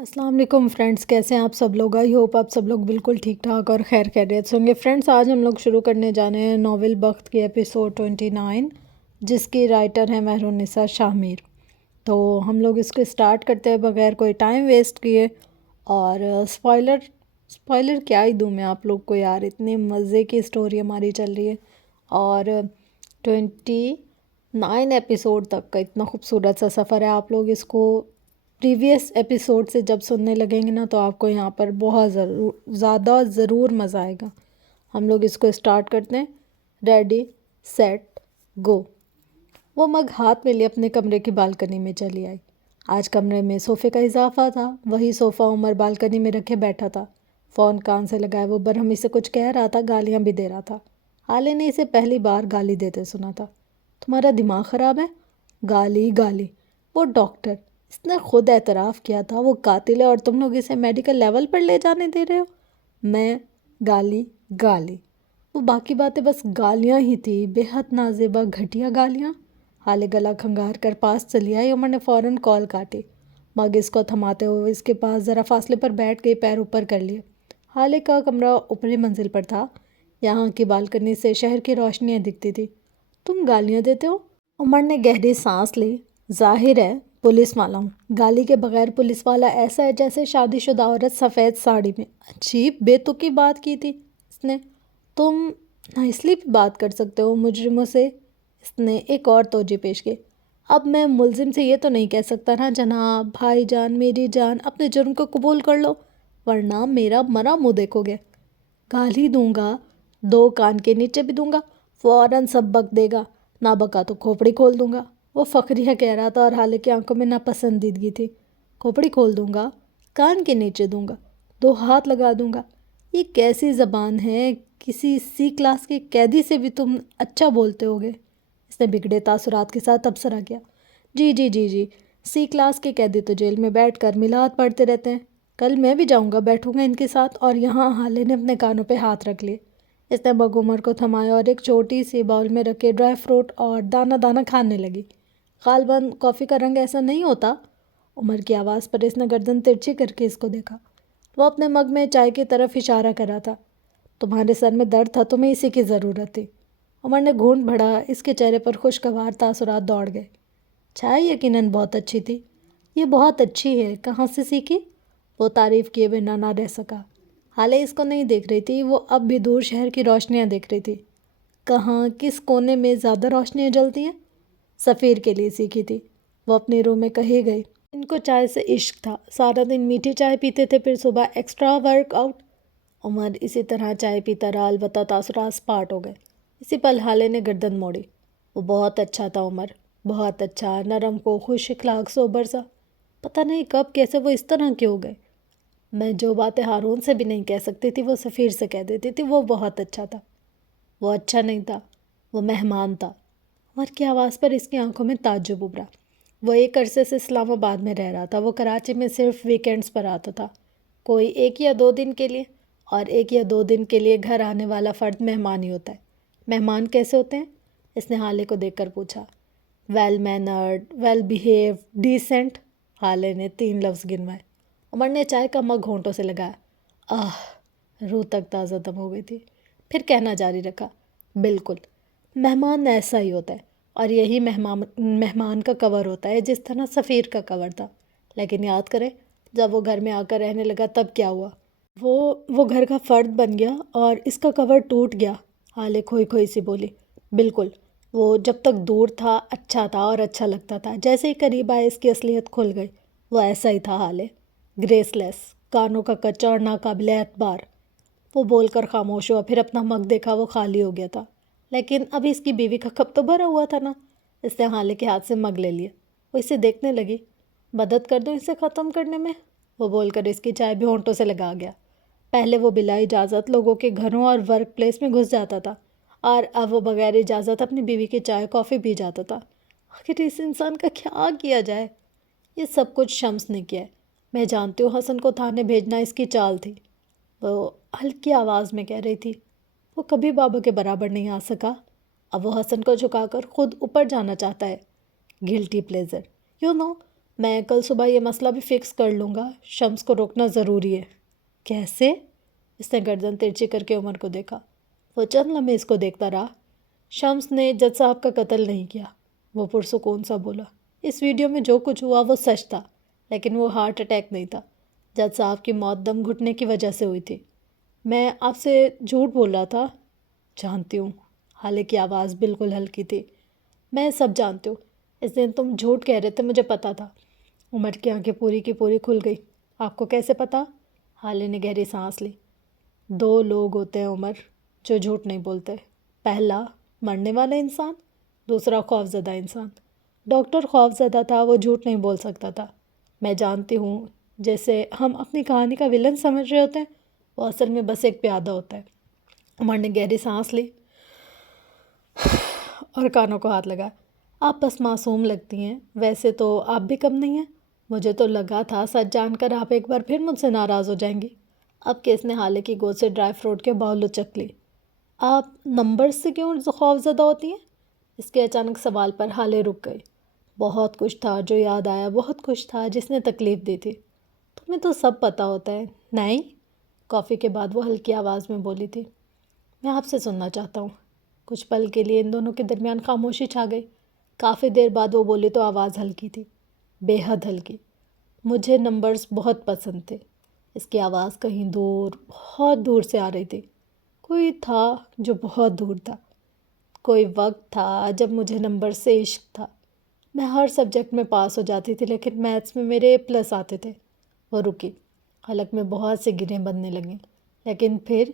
السلام علیکم فرینڈس، کیسے ہیں آپ سب لوگ؟ آئی ہوپ آپ سب لوگ بالکل ٹھیک ٹھاک اور خیر خیریت سے ہوں گے۔ فرینڈس، آج ہم لوگ شروع کرنے جانے ہیں ناول بخت کی ایپیسوڈ 29، جس کی رائٹر ہیں مہرالنساء شاہ میر۔ تو ہم لوگ اس کو اسٹارٹ کرتے ہیں بغیر کوئی ٹائم ویسٹ کیے، اور سپوائلر کیا ہی دوں میں آپ لوگ کو یار، اتنے مزے کی اسٹوری ہماری چل رہی ہے، اور 29 ایپیسوڈ تک کا اتنا خوبصورت سا سفر ہے۔ آپ لوگ اس کو پریویس ایپیسوڈ سے جب سننے لگیں گے نا تو آپ کو یہاں پر بہت ضرور مزہ آئے گا۔ ہم لوگ اس کو اسٹارٹ کرتے ہیں۔ ریڈی سیٹ گو۔ وہ مگ ہاتھ میں لیے اپنے کمرے کی بالکنی میں چلی آئی۔ آج کمرے میں صوفے کا اضافہ تھا، وہی صوفہ عمر بالکنی میں رکھے بیٹھا تھا، فون کان سے لگائے وہ برہمی سے کچھ کہہ رہا تھا، گالیاں بھی دے رہا تھا۔ حالے نے اسے پہلی بار گالی دیتے سنا تھا۔ تمہارا دماغ خراب ہے؟ گالی وہ ڈاکٹر، اس نے خود اعتراف کیا تھا وہ قاتل ہے، اور تم لوگ اسے میڈیکل لیول پر لے جانے دے رہے ہو؟ میں گالی وہ باقی باتیں بس گالیاں ہی تھی، بے حد نازیبا گھٹیا گالیاں۔ حالے گلا کھنگار کر پاس چلی آئی۔ عمر نے فوراً کال کاٹی، مگ اس کو تھماتے ہوئے اس کے پاس ذرا فاصلے پر بیٹھ گئی، پیر اوپر کر لیے۔ حالے کا کمرہ اوپری منزل پر تھا، یہاں کی بالکنی سے شہر کی روشنیاں دکھتی تھی۔ تم گالیاں دیتے ہو؟ عمر نے گہری سانس لی۔ ظاہر ہے پولیس والا ہوں۔ گالی کے بغیر پولیس والا ایسا ہے جیسے شادی شدہ عورت سفید ساڑی میں۔ عجیب بے تکی بات کی تھی اس نے۔ تم نائسلی بھی بات کر سکتے ہو مجرموں سے، اس نے ایک اور توجہ پیش کی۔ اب میں ملزم سے یہ تو نہیں کہہ سکتا نا جناب، بھائی جان، میری جان، اپنے جرم کو قبول کر لو ورنہ میرا مرا منہ دیکھو گے۔ گالی دوں گا، 2 کان کے نیچے بھی دوں گا، فوراً سبق دے گا، نہ بکا تو کھوپڑی کھول دوں گا، وہ فخریہ کہہ رہا تھا، اور حالے کی آنکھوں میں ناپسندیدگی تھی۔ کھوپڑی کھول دوں گا، کان کے نیچے دوں گا، 2 ہاتھ لگا دوں گا، یہ کیسی زبان ہے؟ کسی سی کلاس کے قیدی سے بھی تم اچھا بولتے ہوگے؟ اس نے بگڑے تاثرات کے ساتھ تبصرہ کیا۔ جی، سی کلاس کے قیدی تو جیل میں بیٹھ کر میلاد پڑھتے رہتے ہیں، کل میں بھی جاؤں گا، بیٹھوں گا ان کے ساتھ۔ اور یہاں حالے نے اپنے کانوں پہ ہاتھ رکھ لیے۔ اس نے مگ عمر کو تھمایا اور ایک چھوٹی سی باؤل میں رکھے ڈرائی فروٹ اور دانہ دانہ کھانے لگی۔ غالباً کافی کا رنگ ایسا نہیں ہوتا؟ عمر کی آواز پر اس نے گردن ترچھی کر کے اس کو دیکھا۔ وہ اپنے مگ میں چائے کی طرف اشارہ کر رہا تھا۔ تمہارے سر میں درد تھا، تمہیں اسی کی ضرورت تھی۔ عمر نے گھونٹ بڑھا، اس کے چہرے پر خوشگوار تاثرات دوڑ گئے۔ چائے یقیناً بہت اچھی تھی۔ یہ بہت اچھی ہے، کہاں سے سیکھی؟ وہ تعریف کیے بنا نہ رہ سکا۔ حالے اس کو نہیں دیکھ رہی تھی، وہ اب بھی دور شہر کی روشنیاں دیکھ رہی تھی۔ کہاں، کس کونے میں زیادہ روشنیاں جلتی ہیں؟ سفیر کے لیے سیکھی تھی۔ وہ اپنے روم میں کہی گئی۔ ان کو چائے سے عشق تھا، سارا دن میٹھی چائے پیتے تھے، پھر صبح ایکسٹرا ورک آؤٹ۔ عمر اسی طرح چائے پیتا رہا، البتہ تاثرات سپاٹ ہو گئے۔ اسی پل حالے نے گردن موڑی۔ وہ بہت اچھا تھا عمر، بہت اچھا، نرم کو، خوش اخلاق، سوبر سا۔ پتہ نہیں کب کیسے وہ اس طرح کے ہو گئے۔ میں جو باتیں ہارون سے بھی نہیں کہہ سکتی تھی وہ سفیر سے کہہ دیتی تھی۔ وہ بہت اچھا تھا۔ وہ اچھا نہیں تھا، وہ مہمان تھا۔ عمر کی آواز پر اس کی آنکھوں میں تعجب ابھرا۔ وہ ایک عرصے سے اسلام آباد میں رہ رہا تھا، وہ کراچی میں صرف ویکینڈز پر آتا تھا، کوئی 1 یا 2 دن کے لیے، اور 1 یا 2 دن کے لیے گھر آنے والا فرد مہمان ہی ہوتا ہے۔ مہمان کیسے ہوتے ہیں؟ اس نے حالے کو دیکھ کر پوچھا۔ Well mannered, well behaved, decent. حالے نے 3 لفظ گنوائے۔ عمر نے چائے کا مگ ہونٹوں سے لگایا۔ روح تک تازہ دم ہو گئی تھی۔ پھر کہنا جاری رکھا، بالکل، مہمان ایسا ہی ہوتا ہے، اور یہی مہمان کا کور ہوتا ہے، جس طرح سفیر کا کور تھا۔ لیکن یاد کریں، جب وہ گھر میں آ کر رہنے لگا تب کیا ہوا؟ وہ گھر کا فرد بن گیا اور اس کا کور ٹوٹ گیا۔ حالے کھوئی سی بولی۔ بالکل، وہ جب تک دور تھا اچھا تھا اور اچھا لگتا تھا، جیسے ہی قریب آئے اس کی اصلیت کھل گئی۔ وہ ایسا ہی تھا حالے، گریس لیس، کانوں کا کچا اور ناقابل اعتبار۔ وہ بول کر خاموش ہوا، پھر اپنا مگ دیکھا، وہ خالی ہو گیا تھا۔ لیکن ابھی اس کی بیوی کا کپ تو بھرا ہوا تھا نا۔ اس نے حالے کے ہاتھ سے مگ لے لیا۔ وہ اسے دیکھنے لگی۔ مدد کر دوں اسے ختم کرنے میں؟ وہ بول کر اس کی چائے بھی ہونٹوں سے لگا گیا۔ پہلے وہ بلا اجازت لوگوں کے گھروں اور ورک پلیس میں گھس جاتا تھا، اور اب وہ بغیر اجازت اپنی بیوی کی چائے کافی پی جاتا تھا۔ آخر اس انسان کا کیا کیا جائے؟ یہ سب کچھ شمس نے کیا ہے۔ میں جانتی ہوں حسن کو تھانے بھیجنا اس کی چال تھی، وہ ہلکی آواز میں کہہ رہی تھی۔ وہ کبھی بابا کے برابر نہیں آ سکا، اب وہ حسن کو جھکا کر خود اوپر جانا چاہتا ہے۔ گلٹی پلیزر، یو نو، میں کل صبح یہ مسئلہ بھی فکس کر لوں گا، شمس کو روکنا ضروری ہے۔ کیسے؟ اس نے گردن ترچھی کر کے عمر کو دیکھا۔ وہ چند لمحے اس کو دیکھتا رہا۔ شمس نے جج صاحب کا قتل نہیں کیا، وہ پرسکون سا بولا۔ اس ویڈیو میں جو کچھ ہوا وہ سچ تھا، لیکن وہ ہارٹ اٹیک نہیں تھا۔ جج صاحب کی موت دم گھٹنے کی وجہ سے ہوئی تھی۔ میں آپ سے جھوٹ بول رہا تھا۔ جانتی ہوں، حالانکہ آواز بالکل ہلکی تھی۔ میں سب جانتی ہوں، اس دن تم جھوٹ کہہ رہے تھے، مجھے پتا تھا۔ عمر کی آنکھیں پوری کی پوری کھل گئی۔ آپ کو کیسے پتا؟ حالے نے گہری سانس لی۔ 2 لوگ ہوتے ہیں عمر جو جھوٹ نہیں بولتے، پہلا مرنے والا انسان، دوسرا خوفزدہ انسان۔ ڈاکٹر خوفزدہ تھا، وہ جھوٹ نہیں بول سکتا تھا۔ میں جانتی ہوں، جیسے ہم اپنی کہانی کا ولن سمجھ رہے ہوتے ہیں، وہ اصل میں بس ایک پیادہ ہوتا ہے۔ عمر نے گہری سانس لی اور کانوں کو ہاتھ لگا۔ آپ بس معصوم لگتی ہیں، ویسے تو آپ بھی کم نہیں ہیں۔ مجھے تو لگا تھا سچ جان کر آپ ایک بار پھر مجھ سے ناراض ہو جائیں گی۔ اب کہ اس نے حالے کی گود سے ڈرائی فروٹ کے باؤل اچک لی۔ آپ نمبر سے کیوں خوف زدہ ہوتی ہیں؟ اس کے اچانک سوال پر حالے رک گئی۔ بہت کچھ تھا جو یاد آیا، بہت کچھ تھا جس نے تکلیف دی تھی۔ تمہیں تو سب پتہ ہوتا ہے، نہیں؟ کافی کے بعد وہ ہلکی آواز میں بولی تھی۔ میں آپ سے سننا چاہتا ہوں۔ کچھ پل کے لیے ان دونوں کے درمیان خاموشی چھا گئی۔ کافی دیر بعد وہ بولی تو آواز ہلکی تھی، بے حد ہلکی۔ مجھے نمبرز بہت پسند تھے۔ اس کی آواز کہیں دور، بہت دور سے آ رہی تھی۔ کوئی تھا جو بہت دور تھا۔ کوئی وقت تھا جب مجھے نمبر سے عشق تھا۔ میں ہر سبجیکٹ میں پاس ہو جاتی تھی، لیکن میتھس میں میرے A+ آتے تھے۔ وہ رکی۔ حلق میں بہت سی گرہیں بننے لگیں، لیکن پھر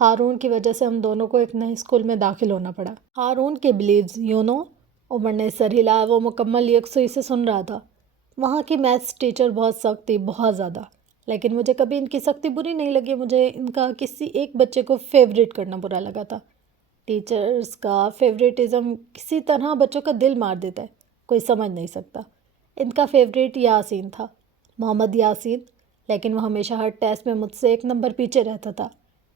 ہارون کی وجہ سے ہم دونوں کو ایک نئے اسکول میں داخل ہونا پڑا۔ ہارون کے بلیوز یو نو۔ عمر نے سر ہلایا۔ وہ مکمل یکسوئی سے سن رہا تھا۔ وہاں کی میتھس ٹیچر بہت سخت تھی، بہت زیادہ، لیکن مجھے کبھی ان کی سختی بری نہیں لگی۔ مجھے ان کا کسی ایک بچے کو فیوریٹ کرنا برا لگا تھا۔ ٹیچرز کا فیوریٹزم کسی طرح بچوں کا دل مار دیتا ہے، کوئی سمجھ نہیں سکتا۔ ان کا فیوریٹ یاسین تھا، محمد یاسین، لیکن وہ ہمیشہ ہر ٹیسٹ میں مجھ سے 1 نمبر پیچھے رہتا تھا۔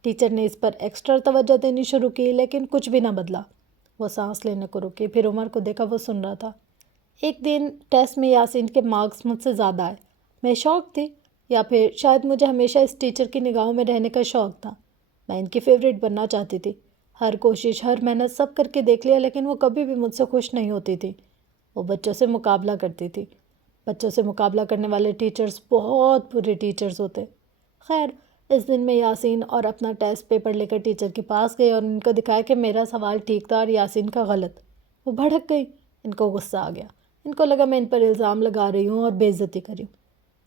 ٹیچر نے اس پر ایکسٹرا توجہ دینی شروع کی، لیکن کچھ بھی نہ بدلا۔ وہ سانس لینے کو رکی، پھر عمر کو دیکھا، وہ سن رہا تھا۔ ایک دن ٹیسٹ میں یاسین کے مارکس مجھ سے زیادہ آئے۔ میں شوق تھی، یا پھر شاید مجھے ہمیشہ اس ٹیچر کی نگاہوں میں رہنے کا شوق تھا۔ میں ان کی فیوریٹ بننا چاہتی تھی۔ ہر کوشش، ہر محنت سب کر کے دیکھ لیا، لیکن وہ کبھی بھی مجھ سے خوش نہیں ہوتی تھی۔ وہ بچوں سے مقابلہ کرتی تھی۔ بچوں سے مقابلہ کرنے والے ٹیچرز بہت برے ٹیچرز ہوتے۔ خیر، اس دن میں یاسین اور اپنا ٹیسٹ پیپر لے کر ٹیچر کے پاس گئی اور ان کو دکھایا کہ میرا سوال ٹھیک تھا اور یاسین کا غلط۔ وہ بھڑک گئی، ان کو غصہ آ گیا۔ ان کو لگا میں ان پر الزام لگا رہی ہوں اور بے عزتی کر رہی ہوں۔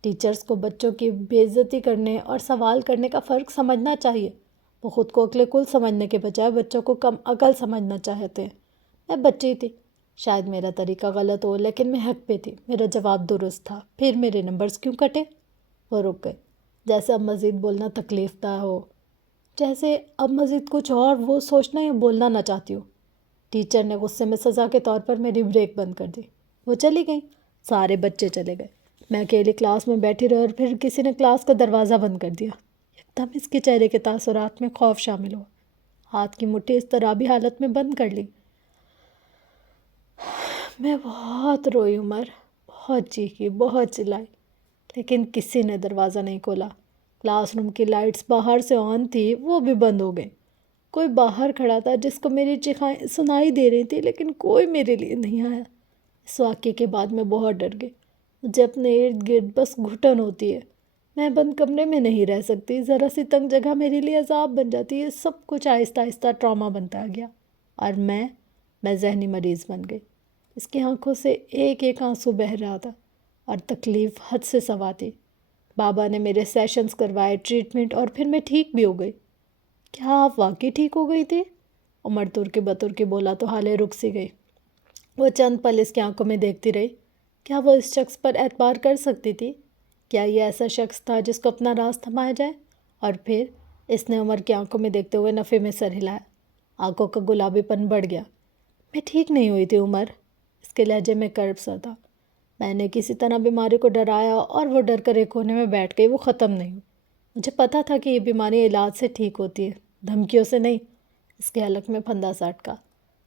ٹیچرز کو بچوں کی بے عزتی کرنے اور سوال کرنے کا فرق سمجھنا چاہیے۔ وہ خود کو عقل کل سمجھنے کے بجائے بچوں کو کم عقل سمجھنا چاہتے ہیں۔ میں بچی تھی، شاید میرا طریقہ غلط ہو، لیکن میں حق پہ تھی۔ میرا جواب درست تھا۔ پھر میرے نمبرز کیوں کٹے؟ وہ رک گئے، جیسے اب مزید بولنا تکلیف دہ ہو، جیسے اب مزید کچھ اور وہ سوچنا یا بولنا نہ چاہتی ہو۔ ٹیچر نے غصے میں سزا کے طور پر میری بریک بند کر دی۔ وہ چلی گئیں، سارے بچے چلے گئے۔ میں اکیلی کلاس میں بیٹھی رہی اور پھر کسی نے کلاس کا دروازہ بند کر دیا۔ ایک دم اس کے چہرے کے تاثرات میں خوف شامل ہوا۔ ہاتھ کی مٹھی اضطرابی حالت میں بند کر لی۔ میں بہت روئی عمر، بہت چیخی، بہت چلائی، لیکن کسی نے دروازہ نہیں کھولا۔ کلاس روم کی لائٹس باہر سے آن تھی، وہ بھی بند ہو گئیں۔ کوئی باہر کھڑا تھا جس کو میری چیخیں سنائی دے رہی تھی، لیکن کوئی میرے لیے نہیں آیا۔ اس واقعے کے بعد میں بہت ڈر گئی۔ مجھے اپنے ارد گرد بس گھٹن ہوتی ہے۔ میں بند کمرے میں نہیں رہ سکتی، ذرا سی تنگ جگہ میرے لیے عذاب بن جاتی ہے۔ سب کچھ آہستہ آہستہ ٹراما بنتا گیا، اور میں ذہنی مریض بن گئی۔ اس کی آنکھوں سے ایک ایک آنسو بہہ رہا تھا، اور تکلیف حد سے سوا تھی۔ بابا نے میرے سیشنز کروائے، ٹریٹمنٹ، اور پھر میں ٹھیک بھی ہو گئی۔ کیا آپ واقعی ٹھیک ہو گئی تھی؟ عمر ترکی بترکی بولا تو حالے رک سی گئی۔ وہ چند پل اس کی آنکھوں میں دیکھتی رہی۔ کیا وہ اس شخص پر اعتبار کر سکتی تھی؟ کیا یہ ایسا شخص تھا جس کو اپنا راز تھمایا جائے؟ اور پھر اس نے عمر کی آنکھوں میں دیکھتے ہوئے نفی میں سر ہلایا۔ آنکھوں کا گلابی پن بڑھ گیا۔ میں ٹھیک نہیں ہوئی تھی عمر، اس کے لہجے میں کرب سا تھا۔ میں نے کسی طرح بیماری کو ڈرایا اور وہ ڈر کر ایک کونے میں بیٹھ گئی۔ وہ ختم نہیں ہوئی۔ مجھے پتا تھا کہ یہ بیماری علاج سے ٹھیک ہوتی ہے، دھمکیوں سے نہیں۔ اس کے حلق میں پھندا سا اٹکا۔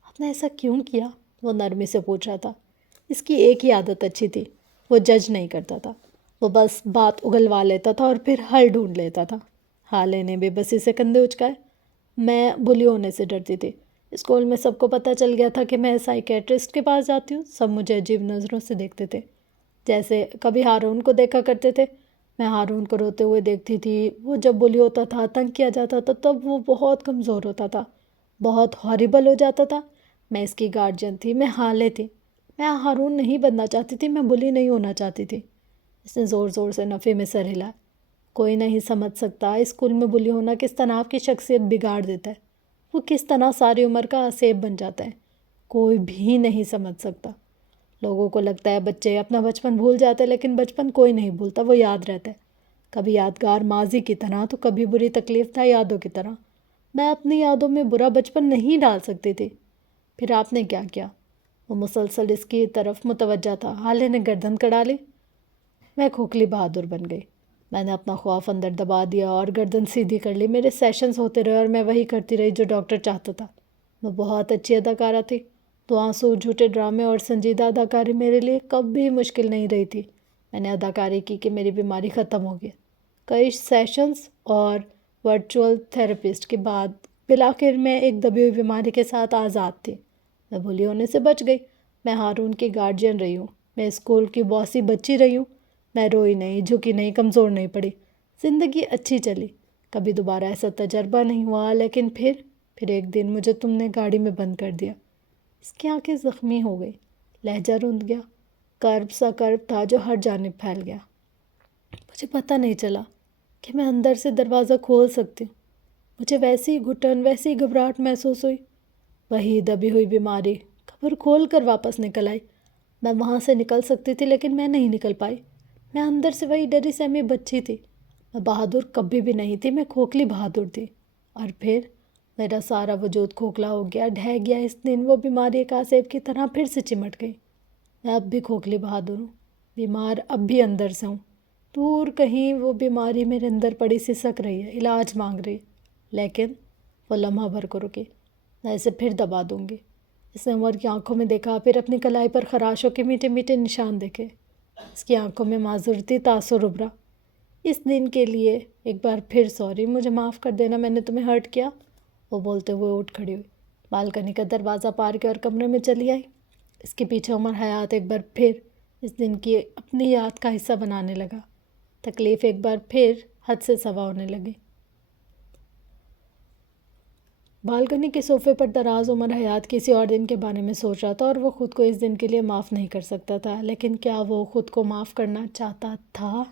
آپ نے ایسا کیوں کیا؟ وہ نرمی سے پوچھ رہا تھا۔ اس کی ایک ہی عادت اچھی تھی، وہ جج نہیں کرتا تھا، وہ بس بات اگلوا لیتا تھا اور پھر حل ڈھونڈ لیتا تھا۔ حالے نے بے بسی سے کندھے اچکائے۔ میں بلی ہونے سے ڈرتی تھی۔ اسکول میں سب کو پتہ چل گیا تھا کہ میں سائیکیٹرسٹ کے پاس جاتی ہوں۔ سب مجھے عجیب نظروں سے دیکھتے تھے، جیسے کبھی ہارون کو دیکھا کرتے تھے۔ میں ہارون کو روتے ہوئے دیکھتی تھی۔ وہ جب بلی ہوتا تھا، تنگ کیا جاتا تھا، تب وہ بہت کمزور ہوتا تھا، بہت ہاریبل ہو جاتا تھا۔ میں اس کی گارجین تھی، میں حالے تھی۔ میں ہارون نہیں بننا چاہتی تھی، میں بلی نہیں ہونا چاہتی تھی۔ اس نے زور زور سے نفی میں سر ہلایا۔ کوئی نہیں سمجھ سکتا اسکول میں بلی ہونا کس طرح آپ کی شخصیت بگاڑ دیتا ہے، وہ کس طرح ساری عمر کا اسیب بن جاتا ہے۔ کوئی بھی نہیں سمجھ سکتا۔ لوگوں کو لگتا ہے بچے اپنا بچپن بھول جاتے ہیں، لیکن بچپن کوئی نہیں بھولتا، وہ یاد رہتا ہے، کبھی یادگار ماضی کی طرح تو کبھی بری تکلیف دہ یادوں کی طرح۔ میں اپنی یادوں میں برا بچپن نہیں ڈال سکتی تھی۔ پھر آپ نے کیا کیا؟ وہ مسلسل اس کی طرف متوجہ تھا۔ حالے نے گردن کڑا لی۔ میں کھوکھلی بہادر بن گئی۔ میں نے اپنا خوف اندر دبا دیا اور گردن سیدھی کر لی۔ میرے سیشنز ہوتے رہے اور میں وہی کرتی رہی جو ڈاکٹر چاہتا تھا۔ میں بہت اچھی اداکارہ تھی، تو آنسو، جھوٹے ڈرامے اور سنجیدہ اداکاری میرے لیے کبھی مشکل نہیں رہی تھی۔ میں نے اداکاری کی کہ میری بیماری ختم ہو گئی۔ کئی سیشنز اور ورچوئل تھراپسٹ کے بعد بالآخر میں ایک دبی ہوئی بیماری کے ساتھ آزاد تھی۔ میں بلی ہونے سے بچ گئی۔ میں ہارون کی گارجین رہی ہوں، میں اسکول کی باسی بچی رہی ہوں۔ میں روئی نہیں، جھکی نہیں، کمزور نہیں پڑی۔ زندگی اچھی چلی، کبھی دوبارہ ایسا تجربہ نہیں ہوا۔ لیکن پھر ایک دن مجھے تم نے گاڑی میں بند کر دیا۔ اس کی آنکھیں زخمی ہو گئی، لہجہ روند گیا، کرب تھا جو ہر جانب پھیل گیا۔ مجھے پتہ نہیں چلا کہ میں اندر سے دروازہ کھول سکتی ہوں۔ مجھے ویسی گھٹن، ویسی گھبراہٹ محسوس ہوئی۔ وہی دبی ہوئی بیماری قبر کھول کر واپس نکل آئی۔ میں وہاں سے نکل سکتی تھی، لیکن میں نہیں نکل پائی۔ میں اندر سے وہی ڈری سہمی بچی تھی۔ میں بہادر کبھی بھی نہیں تھی، میں کھوکھلی بہادر تھی۔ اور پھر میرا سارا وجود کھوکھلا ہو گیا، ڈھہ گیا۔ اس دن وہ بیماری ایک آسیب کی طرح پھر سے چمٹ گئی۔ میں اب بھی کھوکھلی بہادر ہوں، بیمار اب بھی اندر سے ہوں۔ دور کہیں وہ بیماری میرے اندر پڑی سسک رہی ہے، علاج مانگ رہی ہے، لیکن وہ لمحہ بھر کو رکی۔ میں اسے پھر دبا دوں گی۔ اس نے عمر کی آنکھوں میں دیکھا، پھر اپنی کلائی پر خراشوں کے میٹھے میٹھے نشان دیکھے۔ اس کی آنکھوں میں معذرتی تاثر ابھرا۔ اس دن کے لیے ایک بار پھر سوری، مجھے معاف کر دینا، میں نے تمہیں ہرٹ کیا۔ وہ بولتے ہوئے اٹھ کھڑی ہوئی، بالکنی کا دروازہ پار کیا اور کمرے میں چلی آئی۔ اس کے پیچھے عمر حیات ایک بار پھر اس دن کی اپنی یاد کا حصہ بنانے لگا۔ تکلیف ایک بار پھر حد سے سوا ہونے لگی۔ بالکنی کے صوفے پر دراز عمر حیات کسی اور دن کے بارے میں سوچ رہا تھا، اور وہ خود کو اس دن کے لیے معاف نہیں کر سکتا تھا۔ لیکن کیا وہ خود کو معاف کرنا چاہتا تھا؟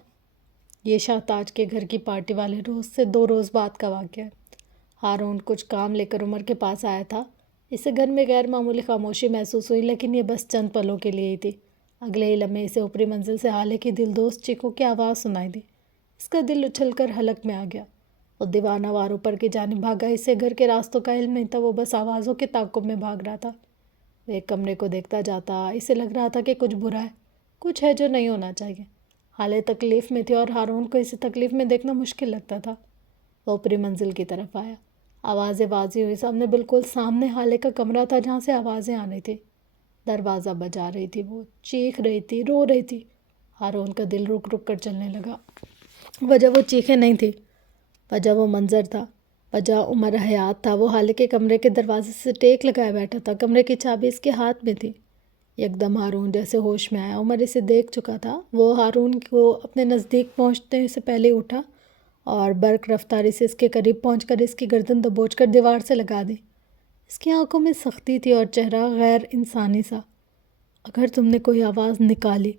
یہ شاہ تاج کے گھر کی پارٹی والے روز سے 2 روز بعد کا واقعہ ہے۔ ہارون کچھ کام لے کر عمر کے پاس آیا تھا۔ اسے گھر میں غیر معمولی خاموشی محسوس ہوئی، لیکن یہ بس چند پلوں کے لیے ہی تھی۔ اگلے ہی لمحے اسے اوپری منزل سے حالے کی دلدوز چیخوں کی آواز سنائی دی۔ اس کا دل اچھل کر حلق میں آ گیا۔ وہ دیوانہ وار اوپر کی جانب بھاگا۔ اسے گھر کے راستوں کا علم نہیں تھا، وہ بس آوازوں کے تعاقب میں بھاگ رہا تھا۔ وہ ایک کمرے کو دیکھتا جاتا، اسے لگ رہا تھا کہ کچھ برا ہے، کچھ ہے جو نہیں ہونا چاہیے۔ حالے تکلیف میں تھی اور ہارون کو اسے تکلیف میں دیکھنا مشکل لگتا تھا۔ وہ اوپری منزل کی طرف آیا، آوازیں واضح ہوئی۔ سامنے، بالکل سامنے حالے کا کمرہ تھا جہاں سے آوازیں آ رہی تھی۔ دروازہ بجا رہی تھی، وہ چیخ رہی تھی، رو رہی تھی۔ ہارون کا دل رک رک کر چلنے لگا۔ وجہ وہ چیخیں نہیں تھی، وجہ وہ منظر تھا، وجہ عمر حیات تھا۔ وہ حالے کے کمرے کے دروازے سے ٹیک لگائے بیٹھا تھا، کمرے کی چابی اس کے ہاتھ میں تھی۔ یکدم ہارون جیسے ہوش میں آیا۔ عمر اسے دیکھ چکا تھا۔ وہ ہارون کو اپنے نزدیک پہنچنے سے پہلے اٹھا اور برق رفتاری سے اس کے قریب پہنچ کر اس کی گردن دبوچ کر دیوار سے لگا دی۔ اس کی آنکھوں میں سختی تھی اور چہرہ غیر انسانی سا۔ اگر تم نے کوئی آواز نکالی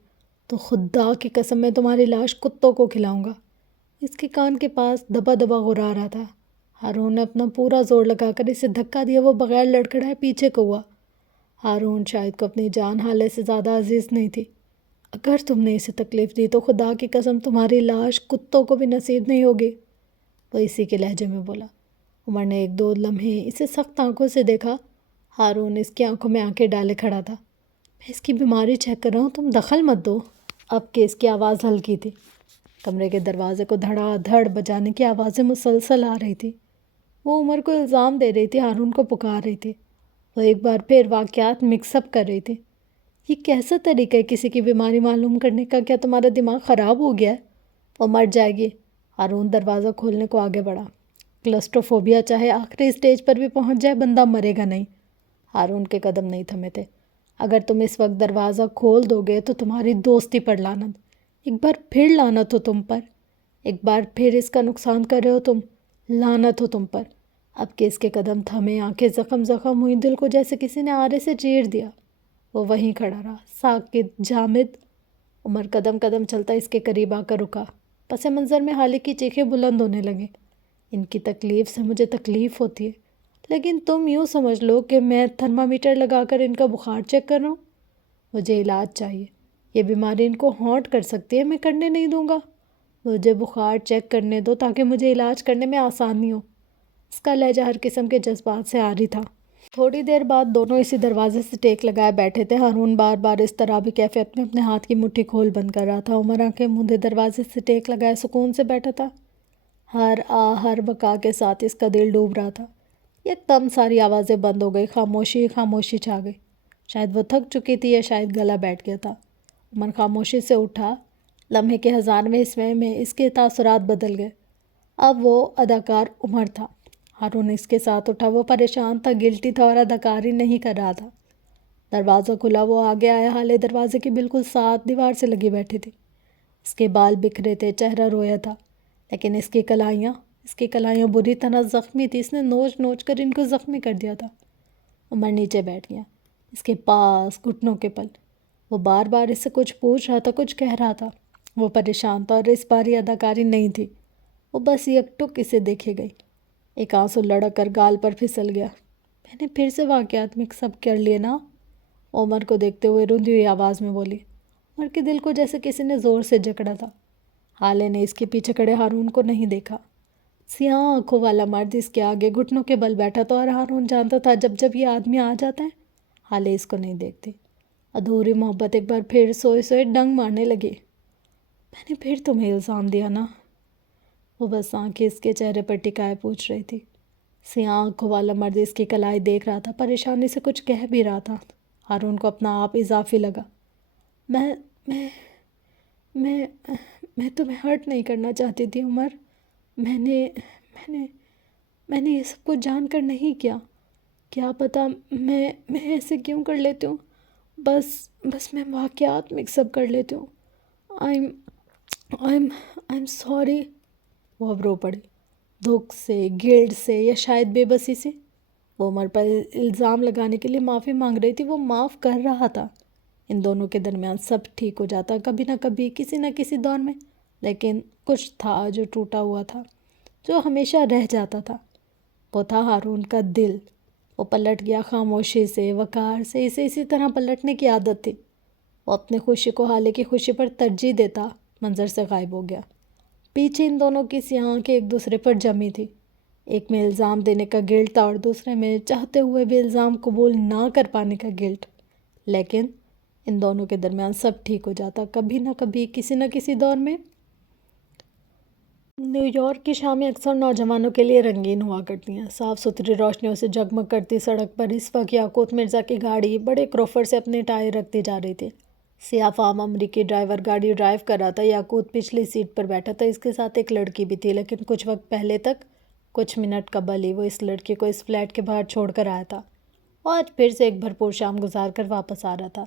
تو خدا کی قسم میں تمہاری لاش کتوں کو کھلاؤں گا۔ اس کے کان کے پاس دبا دبا غرا رہا تھا۔ ہارون نے اپنا پورا زور لگا کر اسے دھکا دیا۔ وہ بغیر لڑکھڑائے پیچھے کو ہوا۔ ہارون شاید کو اپنی جان حالے سے زیادہ عزیز نہیں تھی۔ اگر تم نے اسے تکلیف دی تو خدا کی قسم تمہاری لاش کتوں کو بھی نصیب نہیں ہوگی، وہ اسی کے لہجے میں بولا۔ عمر نے 1-2 لمحے اسے سخت آنکھوں سے دیکھا۔ ہارون اس کی آنکھوں میں آنکھیں ڈالے کھڑا تھا۔ میں اس کی بیماری چیک کر رہا ہوں، تم دخل مت دو۔ اب کہ اس کی آواز ہلکی تھی۔ کمرے کے دروازے کو دھڑا دھڑ بجانے کی آوازیں مسلسل آ رہی تھی۔ وہ عمر کو الزام دے رہی تھی، ہارون کو پکار رہی تھی۔ وہ ایک بار پھر واقعات مکس اپ کر رہی تھی۔ یہ کیسا طریقہ ہے کسی کی بیماری معلوم کرنے کا؟ کیا تمہارا دماغ خراب ہو گیا ہے؟ وہ مر جائے گی۔ ہارون دروازہ کھولنے کو آگے بڑھا۔ کلسٹروفوبیا چاہے آخری اسٹیج پر بھی پہنچ جائے، بندہ مرے گا نہیں۔ ہارون کے قدم نہیں تھمے تھے۔ اگر تم اس وقت دروازہ کھول دو گے تو تمہاری دوستی پر لعنت، ایک بار پھر لعنت ہو تم پر، ایک بار پھر اس کا نقصان کر رہے ہو تم، لعنت ہو تم پر۔ اب کہ اس کے قدم تھمے، آنکھیں زخم ہوئی، دل کو جیسے کسی نے آرے سے چیر دیا۔ وہ وہیں کھڑا رہا، ساکت، جامد۔ عمر قدم قدم چلتا اس کے قریب آ کر رکا۔ پس منظر میں حالے کی چیخیں بلند ہونے لگیں۔ ان کی تکلیف سے مجھے تکلیف ہوتی ہے، لیکن تم یوں سمجھ لو کہ میں تھرمامیٹر لگا کر ان کا بخار چیک کر رہا ہوں۔ مجھے علاج چاہیے، یہ بیماری ان کو ہانٹ کر سکتی ہے، میں کرنے نہیں دوں گا۔ مجھے بخار چیک کرنے دو تاکہ مجھے علاج کرنے میں آسانی ہو۔ اس کا لہجہ ہر قسم کے جذبات سے عاری تھا۔ تھوڑی دیر بعد دونوں اسی دروازے سے ٹیک لگائے بیٹھے تھے۔ ہارون بار بار اس طرح بھی کیفیت میں اپنے ہاتھ کی مٹھی کھول بند کر رہا تھا۔ عمر آنکھیں موندے دروازے سے ٹیک لگائے سکون سے بیٹھا تھا۔ ہر بقا کے ساتھ اس کا دل ڈوب رہا تھا۔ یکدم ساری آوازیں بند ہو گئی، خاموشی چھا گئی۔ شاید وہ تھک چکی تھی یا شاید گلا بیٹھ گیا تھا۔ عمر خاموشی سے اٹھا۔ لمحے کے 1000ویں حصے میں اس کے تاثرات بدل گئے۔ اب وہ اداکار عمر تھا۔ ہارون اس کے ساتھ اٹھا۔ وہ پریشان تھا، گلٹی تھا اور اداکاری نہیں کر رہا تھا۔ دروازہ کھلا، وہ آگے آیا۔ حالے دروازے کے بالکل ساتھ دیوار سے لگی بیٹھی تھی۔ اس کے بال بکھرے تھے، چہرہ رویا تھا، لیکن اس کی کلائیاں بری طرح زخمی تھی۔ اس نے نوچ نوچ کر ان کو زخمی کر دیا تھا۔ عمر نیچے بیٹھ گیا، اس کے پاس گھٹنوں کے پل۔ وہ بار بار اس سے کچھ پوچھ رہا تھا، کچھ کہہ رہا تھا۔ وہ پریشان تھا اور اس بار یہ اداکاری نہیں تھی۔ وہ بس یک ٹک اسے دیکھے گئی۔ ایک آنسو لڑک کر گال پر پھسل گیا۔ میں نے پھر سے واقعات مکس اپ کر لیے نا؟ عمر کو دیکھتے ہوئے روندی ہوئی آواز میں بولی۔ عمر کے دل کو جیسے کسی نے زور سے جکڑا تھا۔ حالے نے اس کے پیچھے کھڑے ہارون کو نہیں دیکھا۔ سیاہ آنکھوں والا مرد اس کے آگے گھٹنوں کے بل بیٹھا تھا اور ہارون جانتا تھا جب یہ آدمی آ جاتا ہے، حالے اس کو نہیں دیکھتی۔ ادھوری محبت ایک بار پھر سوئے سوئے ڈنگ مارنے لگی۔ میں نے پھر تمہیں الزام دیا نا؟ وہ بس آنکھیں اس کے چہرے پر ٹکائے پوچھ رہی تھی۔ سیاہ آنکھوں والا مرد اس کی کلائی دیکھ رہا تھا، پریشانی سے کچھ کہہ بھی رہا تھا۔ ہارون کو اپنا آپ اضافی لگا۔ میں میں میں میں تمہیں ہرٹ نہیں کرنا چاہتی تھی عمر۔ میں نے یہ سب کچھ جان کر نہیں کیا۔ کیا پتہ میں ایسے کیوں کر لیتی ہوں۔ بس میں واقعات مکس اپ کر لیتی ہوں۔ I'm sorry۔ وہ اب رو پڑی، دکھ سے، گلٹ سے یا شاید بے بسی سے۔ وہ عمر پر الزام لگانے کے لیے معافی مانگ رہی تھی۔ وہ معاف کر رہا تھا۔ ان دونوں کے درمیان سب ٹھیک ہو جاتا کبھی نہ کبھی، کسی نہ کسی دور میں، لیکن کچھ تھا جو ٹوٹا ہوا تھا، جو ہمیشہ رہ جاتا تھا۔ وہ تھا ہارون کا دل۔ وہ پلٹ گیا، خاموشی سے، وقار سے۔ اسے اسی طرح پلٹنے کی عادت تھی۔ وہ اپنی خوشی کو حالے کی خوشی پر ترجیح دیتا، منظر سے غائب ہو گیا۔ پیچھے ان دونوں کی سیاہ آنکھیں ایک دوسرے پر جمی تھی۔ ایک میں الزام دینے کا گلٹ تھا اور دوسرے میں چاہتے ہوئے بھی الزام قبول نہ کر پانے کا گلٹ۔ لیکن ان دونوں کے درمیان سب ٹھیک ہو جاتا کبھی نہ کبھی، کسی نہ کسی دور میں۔ نیو یارک کی شامیں اکثر نوجوانوں کے لیے رنگین ہوا کرتی ہیں۔ صاف ستھری روشنیوں سے جگمگ کرتی سڑک پر اس وقت یاقوت مرزا کی گاڑی بڑے کروفر سے اپنے ٹائر رکھتی جا رہی تھی۔ سیاہ فام امریکی ڈرائیور گاڑی ڈرائیو کر رہا تھا۔ یاقوت پچھلی سیٹ پر بیٹھا تھا۔ اس کے ساتھ ایک لڑکی بھی تھی، لیکن کچھ وقت پہلے تک، کچھ منٹ قبل ہی وہ اس لڑکی کو اس فلیٹ کے باہر چھوڑ کر آیا تھا۔ وہ آج پھر سے ایک بھرپور شام گزار کر واپس آ رہا تھا۔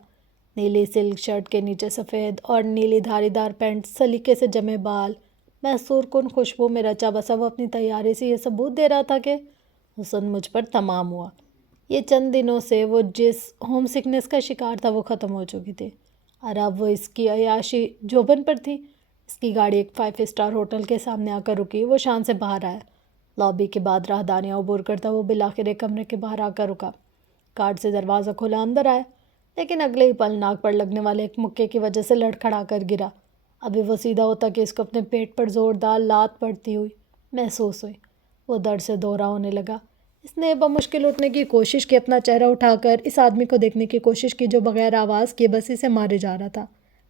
نیلی سلک شرٹ کے نیچے سفید اور نیلی دھاری دار پینٹ، سلیقے سے جمے بال، محصور کن خوشبو میں رچا بسا، وہ اپنی تیاری سے یہ ثبوت دے رہا تھا کہ حسن مجھ پر تمام ہوا۔ یہ چند دنوں سے وہ جس ہوم سکنس کا شکار تھا وہ ختم ہو چکی تھی، اور اب وہ اس کی عیاشی جوبن پر تھی۔ اس کی گاڑی ایک 5 اسٹار ہوٹل کے سامنے آ کر رکی۔ وہ شان سے باہر آیا۔ لابی کے بعد راہداریاں عبور کرتا وہ بالآخر ایک کمرے کے باہر آ کر رکا۔ کارڈ سے دروازہ کھولا، اندر آیا، لیکن اگلے ہی پل ناک پر لگنے والے ایک مکے کی وجہ سے لڑکھڑا کر گرا۔ ابھی وہ سیدھا ہوتا کہ اس کو اپنے پیٹ پر زوردار لات پڑتی ہوئی محسوس ہوئی۔ وہ درد سے دورہ ہونے لگا۔ اس نے بمشکل اٹھنے کی کوشش کی، اپنا چہرہ اٹھا کر اس آدمی کو دیکھنے کی کوشش کی جو بغیر آواز کیے بس اسے مارے جا رہا تھا،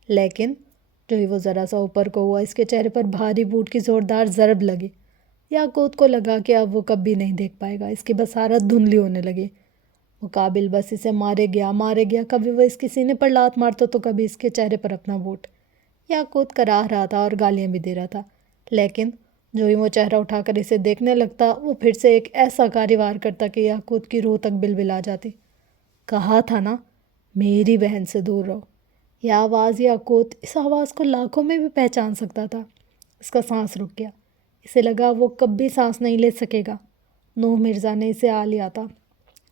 لیکن جو ہی وہ ذرا سا اوپر کو ہوا، اس کے چہرے پر بھاری بوٹ کی زوردار ضرب لگی۔ یاقوت کو لگا کہ اب وہ کبھی نہیں دیکھ پائے گا۔ اس کی بصارت دھندلی ہونے لگی۔ مقابل بس اسے مارے گیا، کبھی وہ اس کے سینے پر لات مارتا تو کبھی اس کے چہرے پر اپنا بوٹ۔ یاقوت کراہ رہا تھا اور گالیاں بھی دے رہا تھا، لیکن جو ہی وہ چہرہ اٹھا کر اسے دیکھنے لگتا وہ پھر سے ایک ایسا کاری وار کرتا کہ یاقوت کی روح تک بل آ جاتی۔ کہا تھا نا میری بہن سے دور رہو۔ یہ آواز یاقوت اس آواز کو لاکھوں میں بھی پہچان سکتا تھا۔ اس کا سانس رک گیا، اسے لگا وہ کبھی سانس نہیں لے سکے گا۔ نوح مرزا نے اسے آ لیا تھا،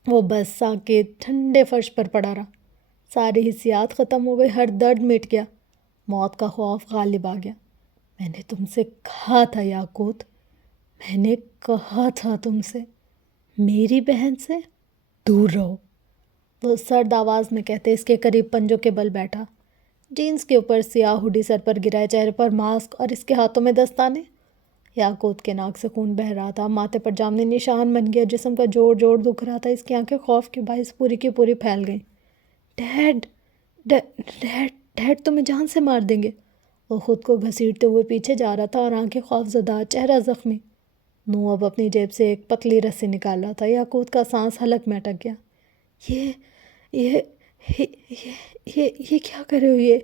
وہ بس ساکت ٹھنڈے فرش پر پڑا رہا۔ ساری حسیات ختم ہو گئی، ہر درد مٹ گیا، موت کا خوف غالب آ گیا۔ میں نے تم سے کہا تھا یاقوت، میں نے کہا تھا تم سے، میری بہن سے دور رہو۔ وہ سرد آواز میں کہتے اس کے قریب پنجوں کے بل بیٹھا، جینس کے اوپر سیاہ ہوڈی سر پر گرائے، چہرے پر ماسک اور اس کے ہاتھوں میں دستانے۔ یاقوت کے ناک سے خون بہہ رہا تھا، ماتھے پر جامنی نشان بن گیا، جسم کا جوڑ جوڑ دکھ رہا تھا، اس کی آنکھیں خوف کے باعث پوری کی پوری پھیل گئیں۔ ڈیڈ ڈیڈ ڈیڈ تمہیں جان سے مار دیں گے۔ وہ خود کو گھسیٹتے ہوئے پیچھے جا رہا تھا اور آنکھیں خوف زدہ، چہرہ زخمی۔ نو اب اپنی جیب سے ایک پتلی رسی نکال رہا تھا۔ یاقوت کا سانس حلق میں اٹک گیا۔ یہ یہ یہ کیا کر رہے ہو؟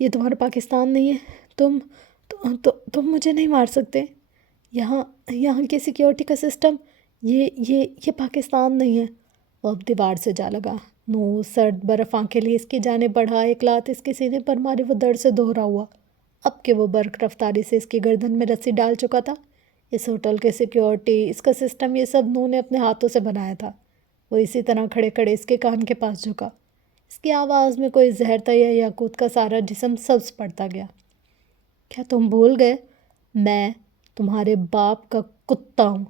یہ تمہارا پاکستان نہیں ہے، تم مجھے نہیں مار سکتے۔ یہاں کی سیکیورٹی کا سسٹم، یہ پاکستان نہیں ہے۔ وہ اب دیوار سے جا لگا۔ نو سرد برف آنکھیں لیے اس کی جانب بڑھا، ایک لات اس کے سینے پر ماری، وہ درد سے دوہرا ہوا۔ اب کہ وہ برق رفتاری سے اس کی گردن میں رسی ڈال چکا تھا۔ اس ہوٹل کے سیکیورٹی، اس کا سسٹم، یہ سب نو نے اپنے ہاتھوں سے بنایا تھا۔ وہ اسی طرح کھڑے کھڑے اس کے کان کے پاس جھکا۔ اس کی آواز میں کوئی زہر تھا، یا یاقوت کا سارا جسم سبز پڑتا گیا۔ کیا تم بھول گئے؟ میں تمہارے باپ کا کتا ہوں۔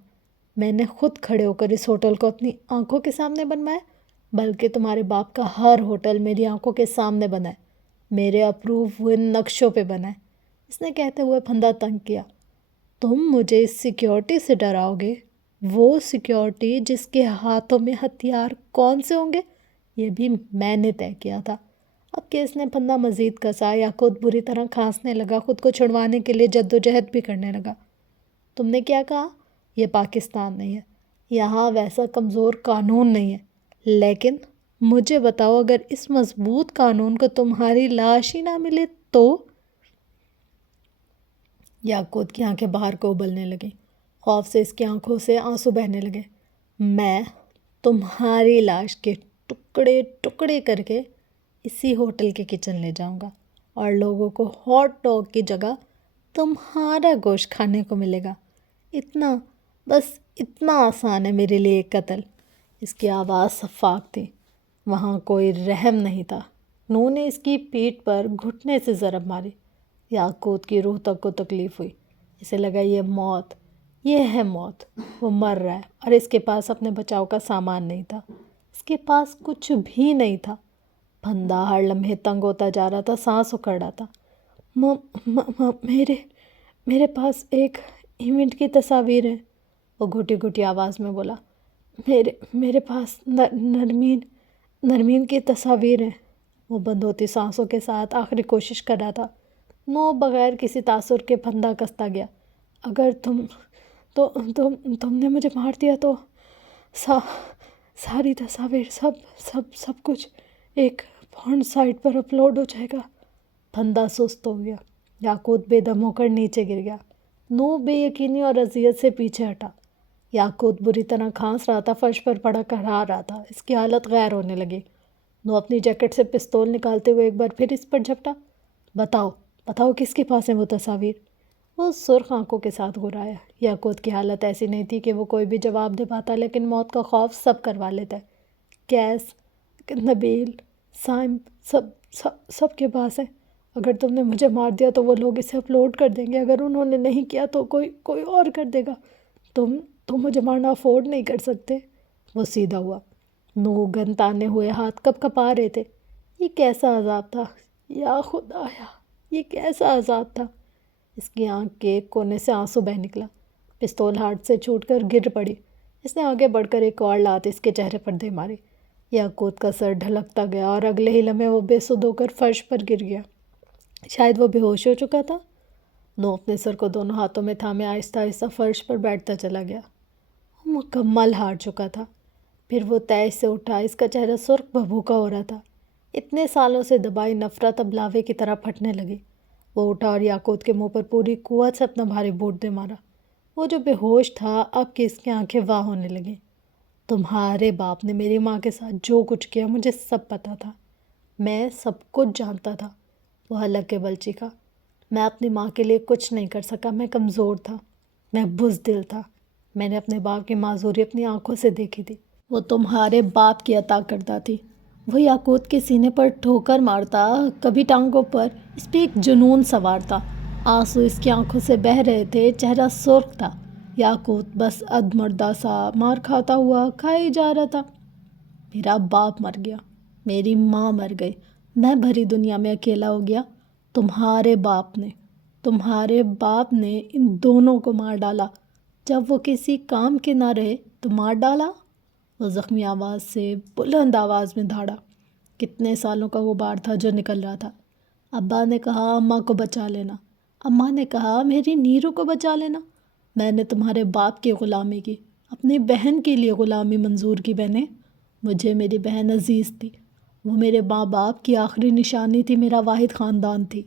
میں نے خود کھڑے ہو کر اس ہوٹل کو اپنی آنکھوں کے سامنے بنوایا، بلکہ تمہارے باپ کا ہر ہوٹل میری آنکھوں کے سامنے بنا ہے، میرے اپروو ہوئے نقشوں پہ بنا ہے۔ اس نے کہتے ہوئے پھندا تنگ کیا۔ تم مجھے اس سیکیورٹی سے ڈراؤ گے؟ وہ سیکیورٹی جس کے ہاتھوں میں ہتھیار کون سے ہوں گے یہ بھی میں نے طے کیا تھا۔ اب کہ اس نے پھندا مزید کسا، یاقوت بری طرح کھانسنے لگا، خود کو چھڑوانے کے لیے جد و جہد بھی کرنے لگا۔ تم نے کیا کہا؟ یہ پاکستان نہیں ہے، یہاں ویسا کمزور قانون نہیں ہے، لیکن مجھے بتاؤ اگر اس مضبوط قانون کو تمہاری لاش ہی نہ ملے تو؟ یاقوت کی آنکھیں باہر کو ابلنے لگیں، خوف سے اس کی آنکھوں سے آنسو بہنے لگے۔ میں تمہاری لاش کے ٹکڑے ٹکڑے کر کے اسی ہوٹل کے کچن لے جاؤں گا، اور لوگوں کو ہاٹ ڈاگ کی جگہ تمہارا گوشت کھانے کو ملے گا۔ اتنا، بس اتنا آسان ہے میرے لیے قتل۔ اس کی آواز صفاق تھی، وہاں کوئی رحم نہیں تھا۔ نو نے اس کی پیٹھ پر گھٹنے سے ضرب ماری۔ یاقوت کی روح تک کو تکلیف ہوئی، اسے لگا یہ ہے موت، وہ مر رہا ہے، اور اس کے پاس اپنے بچاؤ کا سامان نہیں تھا، اس کے پاس کچھ بھی نہیں تھا۔ پھندا ہر لمحے تنگ ہوتا جا رہا تھا، سانس اکھڑ رہا تھا۔ میرے پاس ایک ایونٹ کی تصاویر ہیں، وہ گھٹی گھٹی آواز میں بولا۔ میرے پاس نرمین کی تصاویر ہیں۔ وہ بند ہوتی سانسوں کے ساتھ آخری کوشش کر رہا تھا۔ نو بغیر کسی تاثر کے پھندا کستا گیا۔ اگر تم نے مجھے مار دیا تو ساری تصاویر، سب کچھ ایک پورن سائٹ پر اپلوڈ ہو جائے گا۔ پھندا سست ہو گیا، یاقوت بے دم ہو کر نیچے گر گیا۔ نو بے یقینی اور اذیت سے پیچھے ہٹا۔ یاقوت بری طرح کھانس رہا تھا، فرش پر پڑا کڑھا رہا تھا، اس کی حالت غیر ہونے لگی۔ نو اپنی جیکٹ سے پستول نکالتے ہوئے ایک بار پھر اس پر جھپٹا۔ بتاؤ کس کے پاس ہیں وہ تصاویر؟ وہ سرخ آنکھوں کے ساتھ گھرایا۔ یاقوت کی حالت ایسی نہیں تھی کہ وہ کوئی بھی جواب دے پاتا، لیکن موت کا خوف سب کروا لیتا ہے۔ کیس، نبیل، سائم، سب کے پاس ہے۔ اگر تم نے مجھے مار دیا تو وہ لوگ اسے اپلوڈ کر دیں گے، اگر انہوں نے نہیں کیا تو کوئی اور کر دے گا۔ تم مجھے مارنا افورڈ نہیں کر سکتے۔ وہ سیدھا ہوا۔ نو گن تانے ہوئے ہاتھ کپ کپا رہے تھے۔ یہ کیسا عذاب تھا، یا خدایا، یہ کیسا عذاب تھا۔ اس کی آنکھ کے ایک کونے سے آنسو بہہ نکلا، پستول ہاتھ سے چھوٹ کر گر پڑی۔ اس نے آگے بڑھ کر ایک اور لات اس کے چہرے پر دے ماری۔ یاقوت کا سر ڈھلکتا گیا اور اگلے ہی لمحے وہ بے سد ہو کر فرش پر گر گیا۔ شاید وہ بے ہوش ہو چکا تھا۔ نو اپنے سر کو دونوں ہاتھوں میں تھامے آہستہ آہستہ فرش پر بیٹھتا چلا گیا۔ وہ مکمل ہار چکا تھا۔ پھر وہ تیش سے اٹھا، اس کا چہرہ سرخ بھبوکا ہو رہا تھا۔ اتنے سالوں سے دبائی نفرت اب لاوے کی طرح پھٹنے لگی۔ وہ اٹھا اور یاقوت کے منہ پر پوری قوت سے اپنا بھاری بوٹ دے مارا۔ وہ جو بے ہوش تھا اب کہ اس کی آنکھیں واہ ہونے لگیں۔ تمہارے باپ نے میری ماں کے ساتھ جو کچھ کیا مجھے سب پتہ تھا، میں سب کچھ جانتا تھا۔ وہ حلق کے بل چیخا۔ میں اپنی ماں کے لیے کچھ نہیں کر سکا، میں کمزور تھا، میں بزدل تھا۔ میں نے اپنے باپ کی معذوری اپنی آنکھوں سے دیکھی تھی۔ وہ تمہارے باپ کی عطا کردہ تھی۔ وہ یاقوت کے سینے پر ٹھوکر مارتا، کبھی ٹانگوں پر، اس پہ ایک جنون سوار تھا۔ آنسو اس کی آنکھوں سے بہہ رہے تھے، چہرہ سرخ تھا۔ یاقوت بس ادمردہ سا مار کھاتا ہوا کھائے جا رہا تھا۔ میرا باپ مر گیا، میری ماں مر گئی، میں بھری دنیا میں اکیلا ہو گیا۔ تمہارے باپ نے ان دونوں کو مار ڈالا۔ جب وہ کسی کام کے نہ رہے تو مار ڈالا۔ وہ زخمی آواز سے بلند آواز میں دھاڑا۔ کتنے سالوں کا وہ بار تھا جو نکل رہا تھا۔ ابا نے کہا اماں کو بچا لینا، اماں نے کہا میری نیرو کو بچا لینا۔ میں نے تمہارے باپ کی غلامی کی، اپنی بہن کے لیے غلامی منظور کی۔ بہنیں، مجھے میری بہن عزیز تھی، وہ میرے ماں باپ کی آخری نشانی تھی، میرا واحد خاندان تھی۔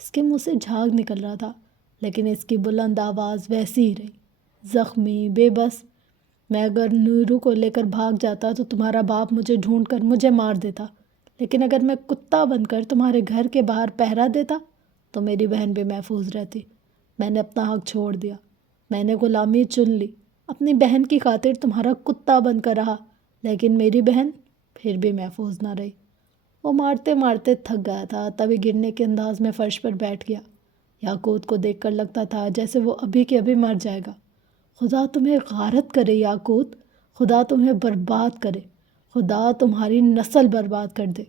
اس کے منہ سے جھاگ نکل رہا تھا، لیکن اس کی بلند آواز ویسی ہی رہی، زخمی، بے بس۔ میں اگر نیرو کو لے کر بھاگ جاتا تو تمہارا باپ مجھے ڈھونڈ کر مجھے مار دیتا، لیکن اگر میں کتا بن کر تمہارے گھر کے باہر پہرا دیتا تو میری بہن بھی محفوظ رہتی۔ میں نے اپنا حق چھوڑ دیا، میں نے غلامی چن لی، اپنی بہن کی خاطر تمہارا کتا بن کر رہا، لیکن میری بہن پھر بھی محفوظ نہ رہی۔ وہ مارتے مارتے تھک گیا تھا، تبھی گرنے کے انداز میں فرش پر بیٹھ گیا۔ یاقوت کو دیکھ کر لگتا تھا جیسے وہ ابھی کے ابھی مر جائے گا۔ خدا تمہیں غارت کرے یاقوت، خدا تمہیں برباد کرے، خدا تمہاری نسل برباد کر دے۔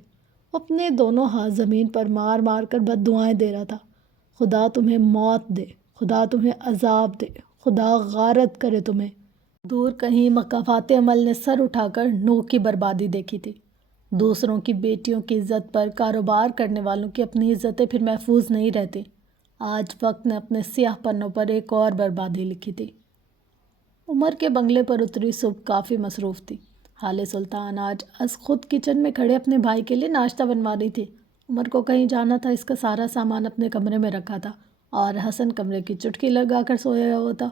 اپنے دونوں ہاتھ زمین پر مار مار کر بد دعائیں دے رہا تھا۔ خدا تمہیں موت دے، خدا تمہیں عذاب دے، خدا غارت کرے تمہیں۔ دور کہیں مکافات عمل نے سر اٹھا کر نوح کی بربادی دیکھی تھی۔ دوسروں کی بیٹیوں کی عزت پر کاروبار کرنے والوں کی اپنی عزتیں پھر محفوظ نہیں رہتی۔ آج وقت نے اپنے سیاہ پنوں پر ایک اور بربادی لکھی تھی۔ عمر کے بنگلے پر اتری صبح کافی مصروف تھی۔ حال سلطان آج از خود کچن میں کھڑے اپنے بھائی کے لیے ناشتہ بنوا رہی تھی۔ عمر کو کہیں جانا تھا، اس کا سارا سامان اپنے کمرے میں رکھا تھا اور حسن کمرے کی چٹکی لگا کر سویا ہوا تھا۔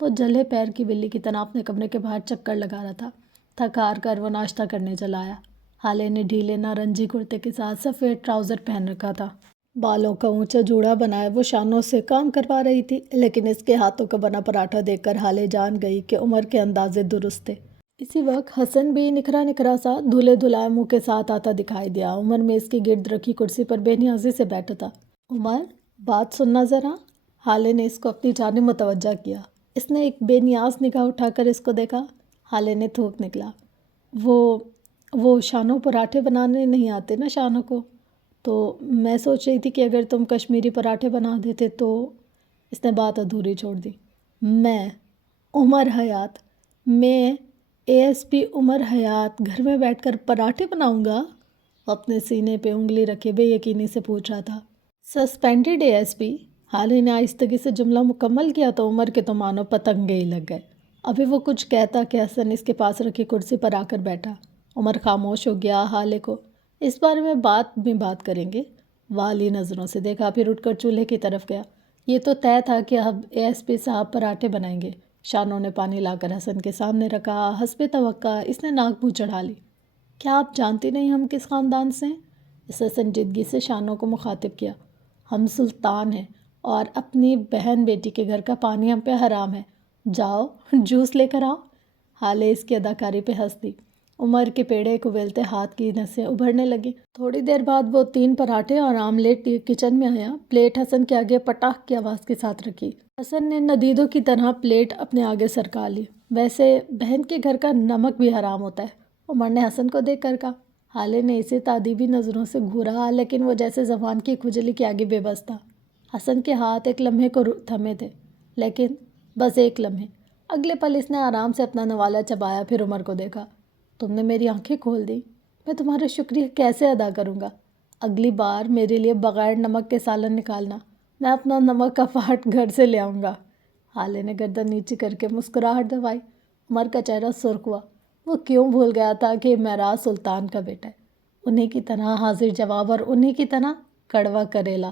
وہ جلے پیر کی بلی کی طرح اپنے کمرے کے باہر چکر لگا رہا تھا۔ تھک ہار کر وہ ناشتہ کرنے چلا آیا۔ حالے نے ڈھیلے نارنجی کرتے کے ساتھ سفید ٹراؤزر پہن رکھا تھا۔ بالوں کا اونچا جوڑا بنائے وہ شانوں سے کام کروا رہی تھی، لیکن اس کے ہاتھوں کا بنا پراٹھا دیکھ کر حالے جان گئی کہ عمر کے اندازے درست تھے۔ اسی وقت حسن بھی نکھرا نکھرا سا دھلے دھلائے منہ کے ساتھ آتا دکھائی دیا۔ عمر میں اس کی گرد رکھی کرسی پر بے نیازی سے بیٹھا تھا۔ عمر، بات سننا ذرا۔ حالے نے اس کو اپنی جانب متوجہ کیا۔ اس نے ایک بے نیاز نگاہ اٹھا کر اس کو دیکھا۔ حالے نے تھوک نکلا، وہ شانوں پراٹھے بنانے نہیں آتے نا شانوں کو، تو میں سوچ رہی تھی کہ اگر تم کشمیری پراٹھے بنا دیتے تو۔ اس نے بات ادھوری چھوڑ دی۔ میں عمر حیات، میں اے ایس پی عمر حیات گھر میں بیٹھ کر پراٹھے بناؤں گا؟ وہ اپنے سینے پہ انگلی رکھے بے یقینی سے پوچھ رہا تھا۔ Suspended A S P? حالے نے آہستگی سے جملہ مکمل کیا تو عمر کے تو مانو پتنگے ہی لگ گئے۔ ابھی وہ کچھ کہتا کہ حسن اس کے پاس رکھی کرسی پر آ کر بیٹھا۔ عمر خاموش ہو گیا۔ حالے کو اس بارے میں بات کریں گے۔ والی نظروں سے دیکھا، پھر اٹھ کر چولہے کی طرف گیا۔ یہ تو طے تھا کہ اب اے ایس پی صاحب پراٹھے بنائیں گے۔ شانوں نے پانی لا کر حسن کے سامنے رکھا۔ حسب توقع اس نے ناک منہ چڑھا لی۔ کیا آپ جانتی نہیں ہم کس خاندان سے ہیں؟ اس نے سنجیدگی سے شانوں کو مخاطب کیا۔ ہم سلطان ہیں اور اپنی بہن بیٹی کے گھر کا پانی ہم پہ حرام ہے۔ جاؤ جوس لے کر آؤ۔ حالے اس کی اداکاری پہ ہنس دی۔ عمر کے پیڑے کو ویلتے ہاتھ کی نسیں ابھرنے لگیں۔ تھوڑی دیر بعد وہ 3 پراٹھے اور آملیٹ کچن میں آیا۔ پلیٹ حسن کے آگے پٹاخ کی آواز کے ساتھ رکھی۔ حسن نے ندیدوں کی طرح پلیٹ اپنے آگے سرکا لی۔ ویسے بہن کے گھر کا نمک بھی حرام ہوتا ہے، عمر نے حسن کو دیکھ کر کہا۔ حالے نے اسے تادیبی نظروں سے گھورا، لیکن وہ جیسے زبان کی کھجلی کے آگے بے بس تھا۔ حسن کے ہاتھ ایک لمحے کو تھمے تھے، لیکن بس ایک لمحے۔ اگلے پل اس نے آرام سے اپنا نوالا چبایا، پھر عمر کو دیکھا۔ تم نے میری آنکھیں کھول دی، میں تمہارا شکریہ کیسے ادا کروں گا؟ اگلی بار میرے لیے بغیر نمک کے سالن نکالنا، میں اپنا نمک کا پاٹ گھر سے لے آؤں گا۔ حالے نے گردن نیچی کر کے مسکراہٹ دبائی۔ عمر کا چہرہ سرخ ہوا۔ وہ کیوں بھول گیا تھا کہ معراج سلطان کا بیٹا ہے؟ انہیں کی طرح حاضر جواب اور انہیں کی طرح کڑوا کریلا۔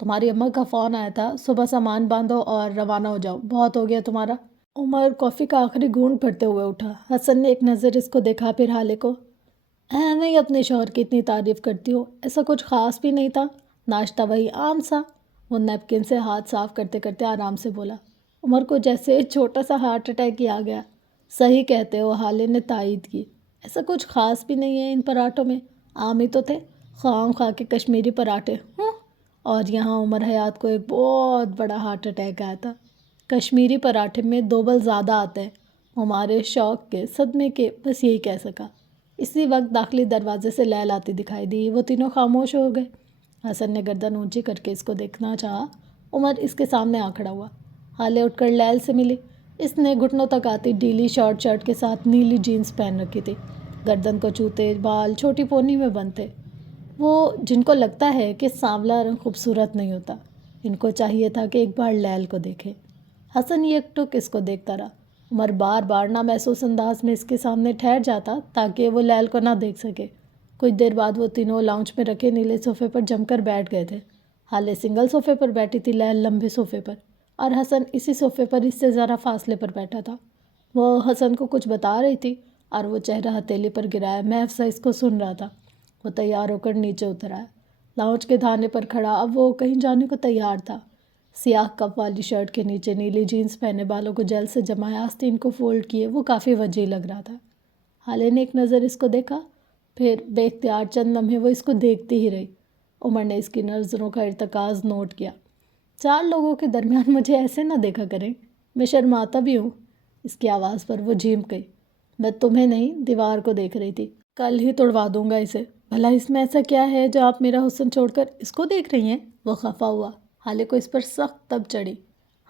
تمہاری اماں کا فون آیا تھا، صبح سامان باندھو اور روانہ ہو جاؤ، بہت ہو گیا تمہارا۔ عمر کافی کا آخری گھونٹ بھرتے ہوئے اٹھا۔ حسن نے ایک نظر اس کو دیکھا، پھر حالے کو۔ میں ہی اپنے شوہر کی اتنی تعریف کرتی ہوں، ایسا کچھ خاص بھی نہیں تھا، ناشتہ وہی عام سا۔ وہ نیپکن سے ہاتھ صاف کرتے کرتے آرام سے بولا۔ عمر کو جیسے چھوٹا سا ہارٹ اٹیک ہی آ گیا۔ صحیح کہتے ہو، حالے نے تائید کی، ایسا کچھ خاص بھی نہیں ہے ان پراٹھوں میں، عام ہی تو تھے، خام خواہ کے کشمیری پراٹھے۔ اور یہاں عمر حیات کو ایک بہت بڑا ہارٹ اٹیک آیا تھا۔ کشمیری پراٹھے میں دوبل زیادہ آتے ہیں، ہمارے شوق کے صدمے کے، بس یہی کہہ سکا۔ اسی وقت داخلی دروازے سے لیل آتی دکھائی دی۔ وہ تینوں خاموش ہو گئے۔ حسن نے گردن اونچی کر کے اس کو دیکھنا چاہا۔ عمر اس کے سامنے آ کھڑا ہوا۔ حالے اٹھ کر لیل سے ملی۔ اس نے گھٹنوں تک آتی ڈھیلی شارٹ شرٹ کے ساتھ نیلی جینز پہن رکھی تھی۔ گردن کو چھوتے بال چھوٹی پونی میں بند تھے۔ وہ جن کو لگتا ہے کہ سانولا رنگ خوبصورت نہیں ہوتا، ان کو چاہیے تھا کہ ایک بار لیل کو دیکھے۔ حسن یک ٹک اس کو دیکھتا رہا۔ عمر بار بار نامحسوس انداز میں اس کے سامنے ٹھہر جاتا تاکہ وہ لیل کو نہ دیکھ سکے۔ کچھ دیر بعد وہ تینوں لاؤنج میں رکھے نیلے صوفے پر جم کر بیٹھ گئے تھے۔ حالے سنگل صوفے پر بیٹھی تھی، لیل لمبے صوفے پر، اور حسن اسی صوفے پر اس سے ذرا فاصلے پر بیٹھا تھا۔ وہ حسن کو کچھ بتا رہی تھی اور وہ چہرہ ہتھیلی پر گرایا محض اس کو سن رہا تھا۔ وہ تیار ہو کر نیچے اتر آیا۔ لاؤنج کے دھانے پر کھڑا اب وہ کہیں جانے کو تیار تھا۔ سیاہ کپ والی شرٹ کے نیچے نیلی جینز پہنے، بالوں کو جیل سے جمایا، آستین کو فولڈ کیے، وہ کافی وجیح لگ رہا تھا۔ حالے نے ایک نظر اس کو دیکھا، پھر بے اختیار چند لمحے وہ اس کو دیکھتی ہی رہی۔ عمر نے اس کی نظروں کا ارتکاز نوٹ کیا۔ چار لوگوں کے درمیان مجھے ایسے نہ دیکھا کریں، میں شرماتا بھی ہوں۔ اس کی آواز پر وہ جھیمک گئی۔ میں تمہیں نہیں، دیوار کو دیکھ رہی تھی، کل ہی توڑوا دوں گا اسے۔ بھلا اس میں ایسا کیا ہے جو آپ میرا حسن چھوڑ کر اس کو دیکھ رہی ہیں؟ وہ خفا ہوا۔ حالے کو اس پر سخت تب چڑھی۔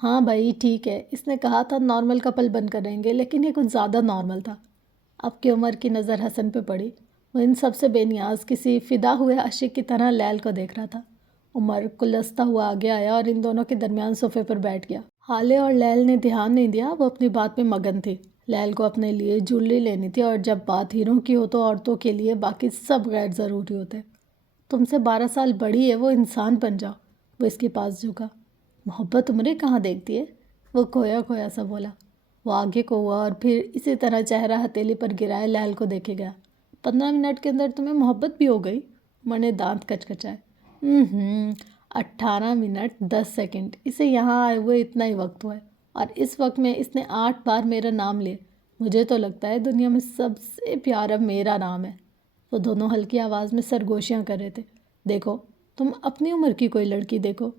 ہاں بھائی ٹھیک ہے، اس نے کہا تھا نارمل کپل بن کر رہیں گے، لیکن یہ کچھ زیادہ نارمل تھا۔ اب کی عمر کی نظر حسن پہ پڑی۔ وہ ان سب سے بے نیاز کسی فدا ہوئے عاشق کی طرح لیل کو دیکھ رہا تھا۔ عمر کلستا ہوا آگے آیا اور ان دونوں کے درمیان صوفے پر بیٹھ گیا۔ حالے اور لیل نے دھیان نہیں دیا، وہ اپنی بات میں مگن تھی۔ لیل کو اپنے لیے جویلری لینی تھی، اور جب بات ہیروں کی ہو تو عورتوں کے لیے باقی سب غیر ضروری ہوتے۔ تم سے 12 سال بڑی ہے، وہ انسان بن جاؤ۔ وہ اس کے پاس جھکا۔ محبت عمریں کہاں دیکھتی ہے؟ وہ کھویا کھویا سا بولا۔ وہ آگے کو ہوا اور پھر اسی طرح چہرہ ہتھیلی پر گرائے لیل کو دیکھے گیا۔ 15 منٹ کے اندر تمہیں محبت بھی ہو گئی؟ عمر نے دانت کچکچائے۔ 18 منٹ 10 سیکنڈ، اسے یہاں آئے ہوئے اتنا ہی وقت ہوا ہے، اور اس وقت میں اس نے 8 بار میرا نام لے۔ مجھے تو لگتا ہے دنیا میں سب سے پیارا میرا نام ہے۔ وہ دونوں ہلکی آواز میں سرگوشیاں کر رہے تھے۔ دیکھو، تم اپنی عمر کی کوئی لڑکی دیکھو۔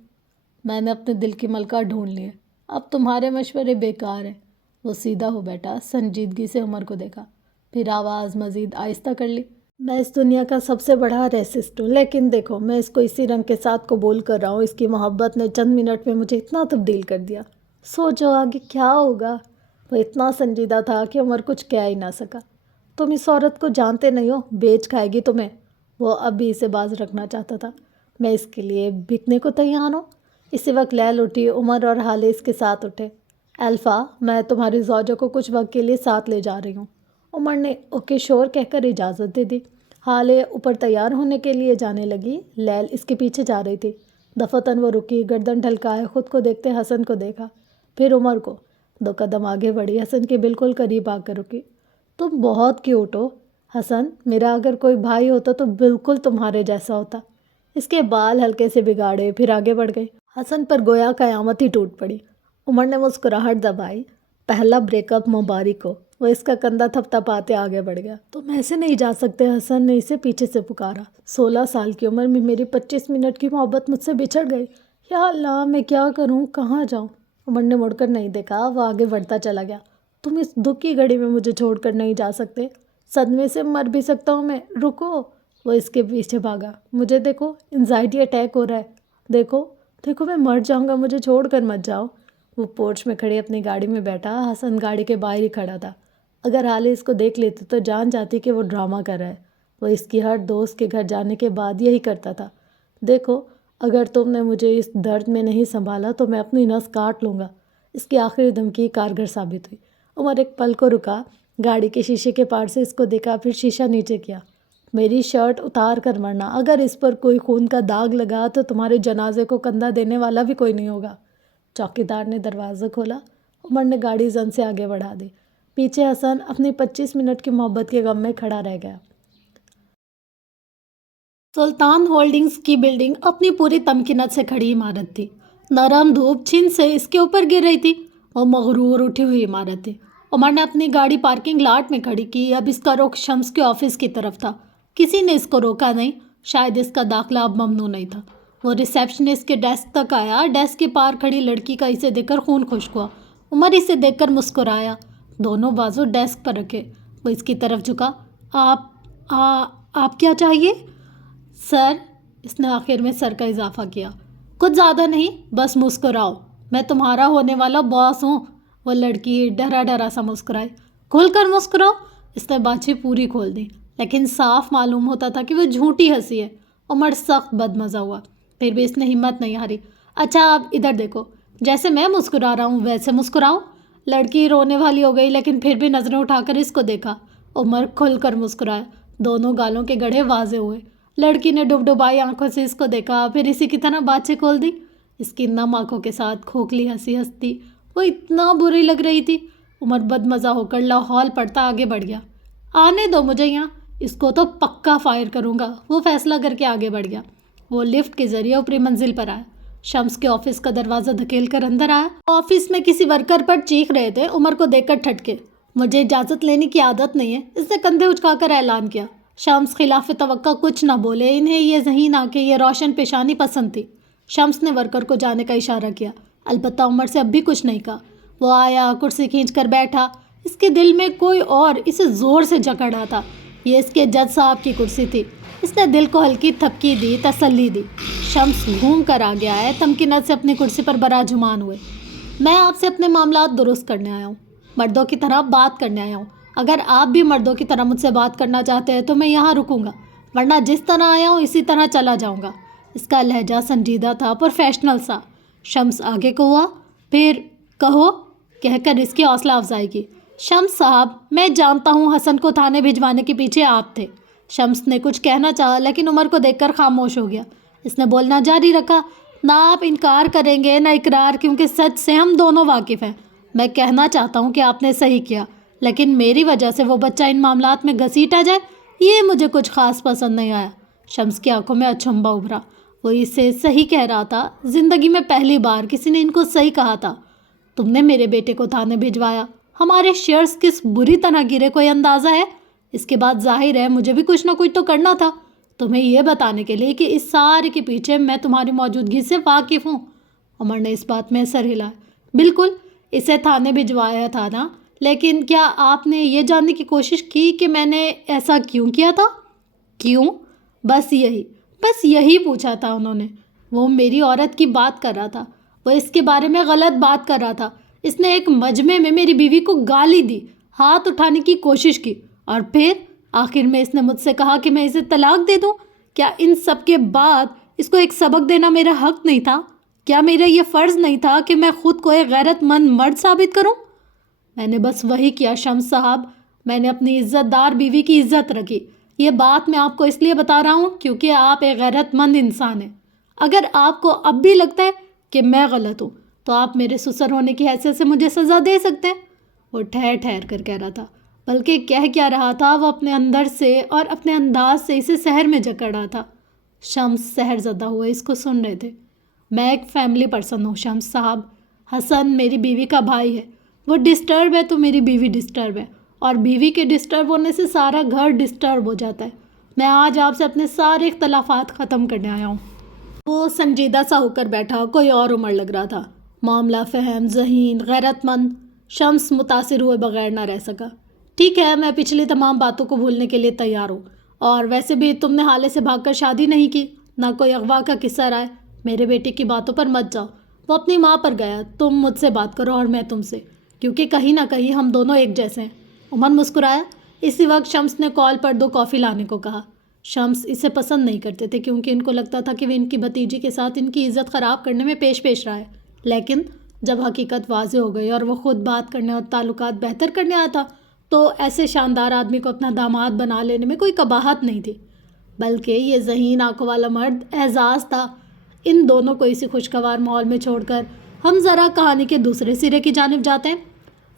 میں نے اپنے دل کی ملکہ ڈھونڈ لی ہے، اب تمہارے مشورے بیکار ہیں۔ وہ سیدھا ہو بیٹھا، سنجیدگی سے عمر کو دیکھا، پھر آواز مزید آہستہ کر لی۔ میں اس دنیا کا سب سے بڑا ریسسٹ ہوں، لیکن دیکھو، میں اس کو اسی رنگ کے ساتھ قبول کر رہا ہوں۔ اس کی محبت نے چند منٹ میں مجھے اتنا تبدیل کر دیا، سوچو آگے کیا ہوگا۔ وہ اتنا سنجیدہ تھا کہ عمر کچھ کہہ ہی نہ سکا۔ تم اس عورت کو جانتے نہیں ہو، بیچ کھائے گی تمہیں۔ وہ اب بھی اسے باز رکھنا چاہتا تھا۔ میں اس کے لیے بکنے کو تیار ہوں۔ اسی وقت لیل اٹھی۔ عمر اور حالے اس کے ساتھ اٹھے۔ الفا، میں تمہاری زوجہ کو کچھ وقت کے لیے ساتھ لے جا رہی ہوں۔ عمر نے اوکے شور کہہ کر اجازت دے دی۔ حالے اوپر تیار ہونے کے لیے جانے لگی، لیل اس کے پیچھے جا رہی تھی۔ دفعتاً وہ رکی، گردن ڈھلکائے خود کو دیکھتے حسن کو دیکھا، پھر عمر کو۔ 2 قدم آگے بڑھی، حسن کے بالکل قریب آ کر رکی۔ تم بہت کیوٹ ہو حسن، میرا اگر کوئی بھائی ہوتا تو بالکل تمہارے جیسا ہوتا۔ اس کے بال ہلکے سے بگاڑے، پھر آگے بڑھ گئی۔ حسن پر گویا قیامت ہی ٹوٹ پڑی۔ عمر نے مسکراہٹ دبائی۔ پہلا بریک اپ مبارک ہو۔ وہ اس کا کندھا تھپتھپاتے آگے بڑھ گیا۔ تم ایسے نہیں جا سکتے، حسن نے اسے پیچھے سے پکارا۔ 16 سال کی عمر میں میری 25 منٹ کی محبت مجھ سے بچھڑ گئی۔ یا اللہ، میں کیا کروں، کہاں جاؤں؟ عمر نے مڑ کر نہیں دیکھا، وہ آگے بڑھتا چلا گیا۔ تم اس دکھ کی گھڑی میں مجھے چھوڑ کر نہیں جا سکتے، صدمے سے مر بھی سکتا ہوں میں، رکو۔ وہ اس کے پیچھے بھاگا۔ مجھے دیکھو، انزائٹی اٹیک ہو رہا ہے، دیکھو دیکھو، میں مر جاؤں گا، مجھے چھوڑ کر مت جاؤ۔ وہ پورچ میں کھڑی اپنی گاڑی میں بیٹھا، حسن گاڑی کے باہر ہی کھڑا تھا۔ اگر حالے اس کو دیکھ لیتے تو جان جاتی کہ وہ ڈرامہ کر رہا ہے۔ وہ اس کی ہر دوست کے گھر جانے کے بعد یہی کرتا تھا۔ دیکھو، اگر تم نے مجھے اس درد میں نہیں سنبھالا تو میں اپنی نس کاٹ لوں گا۔ اس کی آخری دھمکی کارگر ثابت ہوئی۔ عمر ایک پل کو رکا، گاڑی کے شیشے کے پار سے اس کو دیکھا، پھر شیشہ نیچے کیا. میری شرٹ اتار کر مرنا، اگر اس پر کوئی خون کا داغ لگا تو تمہارے جنازے کو کندھا دینے والا بھی کوئی نہیں ہوگا. چوکیدار نے دروازہ کھولا. عمر نے گاڑی زن سے آگے بڑھا دی. پیچھے حسن اپنی 25 منٹ کی محبت کے غم میں کھڑا رہ گیا. سلطان ہولڈنگز کی بلڈنگ اپنی پوری تمکنت سے کھڑی عمارت تھی. نرم دھوپ چھن سے اس کے اوپر گر رہی تھی. وہ مغرور اٹھی ہوئی عمارت تھی. عمر نے اپنی گاڑی پارکنگ لاٹ میں کھڑی کی. اب اس کا رخ شمس کے آفس کی طرف تھا. کسی نے اس کو روکا نہیں. شاید اس کا داخلہ اب ممنوع نہیں تھا. وہ ریسیپشنسٹ کے ڈیسک تک آیا. ڈیسک کے پار کھڑی لڑکی کا اسے دیکھ کر خون خشک ہوا. عمر اسے دیکھ کر مسکرایا. دونوں بازو ڈیسک پر رکھے وہ اس کی طرف جھکا. آپ کیا چاہیے سر؟ اس نے آخر میں سر کا اضافہ کیا. کچھ زیادہ نہیں، بس مسکراؤ. میں تمہارا ہونے والا باس ہوں. وہ لڑکی ڈرا ڈرا سا مسکرائی. کھل کر مسکراؤ. اس نے بانچیں پوری کھول دی، لیکن صاف معلوم ہوتا تھا کہ وہ جھوٹی ہنسی ہے. عمر سخت بد مزہ ہوا. پھر بھی اس نے ہمت نہیں ہاری. اچھا آپ ادھر دیکھو، جیسے میں مسکرا رہا ہوں ویسے مسکراؤ. لڑکی رونے والی ہو گئی، لیکن پھر بھی نظریں اٹھا کر اس کو دیکھا. عمر کھل کر مسکرایا. دونوں گالوں کے گڑھے واضح ہوئے. لڑکی نے ڈبڈبائی آنکھوں سے اس کو دیکھا، پھر اسی کی طرح بانچیں کھول دی. اس کی نم آنکھوں کے ساتھ کھوکھلی ہنسی ہنستی وہ اتنا بری لگ رہی تھی. عمر بد مزہ ہو کر لاہور پڑتا آگے بڑھ گیا. آنے دو مجھے یہاں، اس کو تو پکا فائر کروں گا. وہ فیصلہ کر کے آگے بڑھ گیا. وہ لفٹ کے ذریعے اوپری منزل پر آیا. شمس کے آفس کا دروازہ دھکیل کر اندر آیا. آفس میں کسی ورکر پر چیخ رہے تھے. عمر کو دیکھ کر ٹھٹکے. مجھے اجازت لینے کی عادت نہیں ہے، اس نے کندھے اچکا کر اعلان کیا. شمس خلاف توقع کچھ نہ بولے. انہیں یہ ذہین آ کے یہ روشن پیشانی پسند تھی. شمس نے ورکر کو جانے کا اشارہ کیا، البتہ عمر سے اب بھی کچھ نہیں کہا. وہ آیا، کرسی کھینچ کر بیٹھا. اس کے دل میں کوئی اور اسے زور سے جکڑ رہا تھا. یہ اس کے جج صاحب کی کرسی تھی. اس نے دل کو ہلکی تھپکی دی، تسلی دی. شمس گھوم کر آ گیا ہے. تمکنت سے اپنی کرسی پر براجمان ہوئے. میں آپ سے اپنے معاملات درست کرنے آیا ہوں، مردوں کی طرح بات کرنے آیا ہوں. اگر آپ بھی مردوں کی طرح مجھ سے بات کرنا چاہتے ہیں تو میں یہاں رکوں گا، ورنہ جس طرح آیا ہوں اسی طرح چلا جاؤں گا. اس کا لہجہ سنجیدہ تھا، پروفیشنل سا. شمس آگے کو ہوا. پھر کہو کہہ کر اس کی حوصلہ افزائی کی. شمس صاحب، میں جانتا ہوں حسن کو تھانے بھجوانے کے پیچھے آپ تھے. شمس نے کچھ کہنا چاہا، لیکن عمر کو دیکھ کر خاموش ہو گیا. اس نے بولنا جاری رکھا. نہ آپ انکار کریں گے نہ اقرار، کیونکہ سچ سے ہم دونوں واقف ہیں. میں کہنا چاہتا ہوں کہ آپ نے صحیح کیا، لیکن میری وجہ سے وہ بچہ ان معاملات میں گھسیٹا جائے، یہ مجھے کچھ خاص پسند نہیں آیا. شمس کی آنکھوں میں اچھمبا ابھرا. وہ اسے صحیح کہہ رہا تھا. زندگی میں پہلی بار کسی نے ان کو صحیح کہا تھا. تم نے میرے بیٹے کو تھانے بھجوایا، ہمارے شیئرز کس بری طرح گرے کوئی اندازہ ہے؟ اس کے بعد ظاہر ہے مجھے بھی کچھ نہ کچھ تو کرنا تھا، تمہیں یہ بتانے کے لیے کہ اس سارے کے پیچھے میں تمہاری موجودگی سے واقف ہوں. عمر نے اس بات میں سر ہلایا. بالکل، اسے تھانے بھجوایا تھا نا، لیکن کیا آپ نے یہ جاننے کی کوشش کی کہ میں نے ایسا کیوں کیا تھا؟ کیوں؟ بس یہی پوچھا تھا انہوں نے. وہ میری عورت کی بات کر رہا تھا. وہ اس کے بارے میں غلط بات کر رہا تھا. اس نے ایک مجمع میں میری بیوی کو گالی دی، ہاتھ اٹھانے کی کوشش کی، اور پھر آخر میں اس نے مجھ سے کہا کہ میں اسے طلاق دے دوں. کیا ان سب کے بعد اس کو ایک سبق دینا میرا حق نہیں تھا؟ کیا میرا یہ فرض نہیں تھا کہ میں خود کو ایک غیرت مند مرد ثابت کروں؟ میں نے بس وہی کیا شمس صاحب. میں نے اپنی عزت دار بیوی کی عزت رکھی. یہ بات میں آپ کو اس لیے بتا رہا ہوں کیونکہ آپ ایک غیرت مند انسان ہیں. اگر آپ کو اب بھی لگتا ہے کہ میں غلط ہوں تو آپ میرے سسر ہونے کی حیثیت سے مجھے سزا دے سکتے ہیں. وہ ٹھہر ٹھہر کر کہہ رہا تھا، بلکہ کہہ کیا رہا تھا وہ اپنے اندر سے اور اپنے انداز سے اسے سحر میں جکڑ رہا تھا. شمس سحر زدہ ہوئے اس کو سن رہے تھے. میں ایک فیملی پرسن ہوں شمس صاحب. حسن میری بیوی کا بھائی ہے. وہ ڈسٹرب ہے تو میری بیوی ڈسٹرب ہے، اور بیوی کے ڈسٹرب ہونے سے سارا گھر ڈسٹرب ہو جاتا ہے. میں آج آپ سے اپنے سارے اختلافات ختم کرنے آیا ہوں. وہ سنجیدہ سا ہو کر بیٹھا. کوئی اور عمر لگ رہا تھا. معاملہ فہم، ذہین، غیرت مند. شمس متاثر ہوئے بغیر نہ رہ سکا. ٹھیک ہے، میں پچھلی تمام باتوں کو بھولنے کے لیے تیار ہوں. اور ویسے بھی تم نے حالے سے بھاگ کر شادی نہیں کی، نہ کوئی اغوا کا قصہ رہا ہے. میرے بیٹے کی باتوں پر مت جاؤ. وہ اپنی ماں پر گیا. تم مجھ سے بات کرو اور میں تم سے، کیونکہ کہیں نہ کہیں ہم دونوں ایک جیسے ہیں. عمر مسکرایا. اسی وقت شمس نے کال پر 2 کافی لانے کو کہا. شمس اسے پسند نہیں کرتے تھے کیونکہ ان کو لگتا تھا کہ وہ ان کی بھتیجی کے ساتھ ان کی عزت خراب کرنے میں پیش رہا ہے. لیکن جب حقیقت واضح ہو گئی اور وہ خود بات کرنے اور تعلقات بہتر کرنے آیا تھا تو ایسے شاندار آدمی کو اپنا داماد بنا لینے میں کوئی قباحت نہیں تھی، بلکہ یہ ذہین آنکھوں والا مرد اعزاز تھا۔ ان دونوں کو اسی خوشگوار ماحول میں چھوڑ کر ہم ذرا کہانی کے دوسرے سرے کی جانب جاتے ہیں۔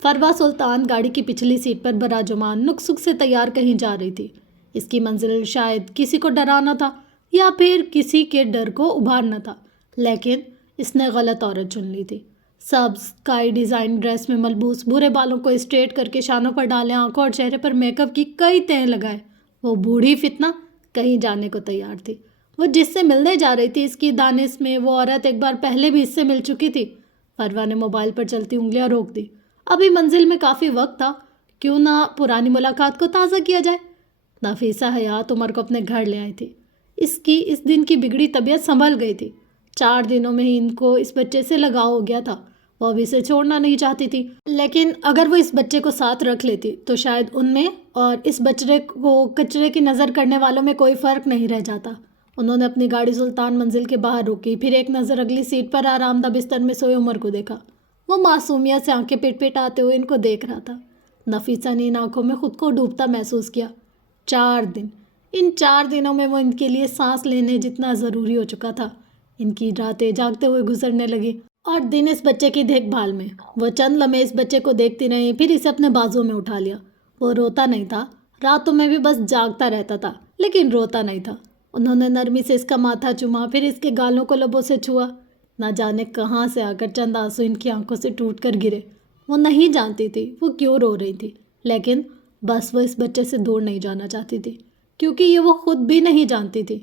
فروا سلطان گاڑی کی پچھلی سیٹ پر براجمان نک سک سے تیار کہیں جا رہی تھی۔ اس کی منزل شاید کسی کو ڈرانا تھا یا پھر کسی کے ڈر کو ابھارنا تھا، لیکن اس نے غلط عورت چن لی تھی۔ سبز اسکائی ڈیزائن ڈریس میں ملبوس، بھورے بالوں کو اسٹریٹ کر کے شانوں پر ڈالے، آنکھوں اور چہرے پر میک اپ کی کئی تہیں لگائے، وہ بوڑھی فتنہ کہیں جانے کو تیار تھی۔ وہ جس سے ملنے جا رہی تھی، اس کی دانش میں وہ عورت ایک بار پہلے بھی اس سے مل چکی تھی۔ فروا نے موبائل پر چلتی انگلیاں روک دی۔ ابھی منزل میں کافی وقت تھا، کیوں نہ پرانی ملاقات کو تازہ کیا جائے۔ نفیسہ حیات عمر کو اپنے گھر لے آئی تھی۔ اس کی اس دن کی بگڑی طبیعت سنبھل گئی تھی۔ 4 دنوں میں ہی ان کو اس بچے سے لگاؤ ہو گیا تھا۔ وہ ابھی سے چھوڑنا نہیں چاہتی تھی، لیکن اگر وہ اس بچے کو ساتھ رکھ لیتی تو شاید ان میں اور اس بچے کو کچرے کی نظر کرنے والوں میں کوئی فرق نہیں رہ جاتا۔ انہوں نے اپنی گاڑی سلطان منزل کے باہر روکی، پھر ایک نظر اگلی سیٹ پر آرام دہ بستر میں سوئے عمر کو دیکھا۔ وہ معصومیت سے آنکھیں پٹ پٹ آتے ہوئے ان کو دیکھ رہا تھا۔ نفیسہ نے ان آنکھوں میں خود کو ڈوبتا محسوس کیا۔ 4 دن، ان 4 دنوں میں وہ ان کے لیے سانس لینے جتنا ضروری ہو چکا تھا۔ ان کی راتیں جاگتے ہوئے گزرنے لگی اور دن اس بچے کی دیکھ بھال میں۔ وہ چند لمحے اس بچے کو دیکھتی رہی، پھر اسے اپنے بازوں میں اٹھا لیا۔ وہ روتا نہیں تھا، راتوں میں بھی بس جاگتا رہتا تھا، لیکن روتا نہیں تھا۔ انہوں نے نرمی سے اس کا ماتھا چوما، پھر اس کے گالوں کو لبوں سے چھوا۔ نہ جانے کہاں سے آ کر چند آنسو ان کی آنکھوں سے ٹوٹ کر گرے۔ وہ نہیں جانتی تھی وہ کیوں رو رہی تھی، لیکن بس وہ اس بچے سے دور نہیں جانا چاہتی تھی، کیونکہ یہ وہ خود بھی نہیں جانتی تھی۔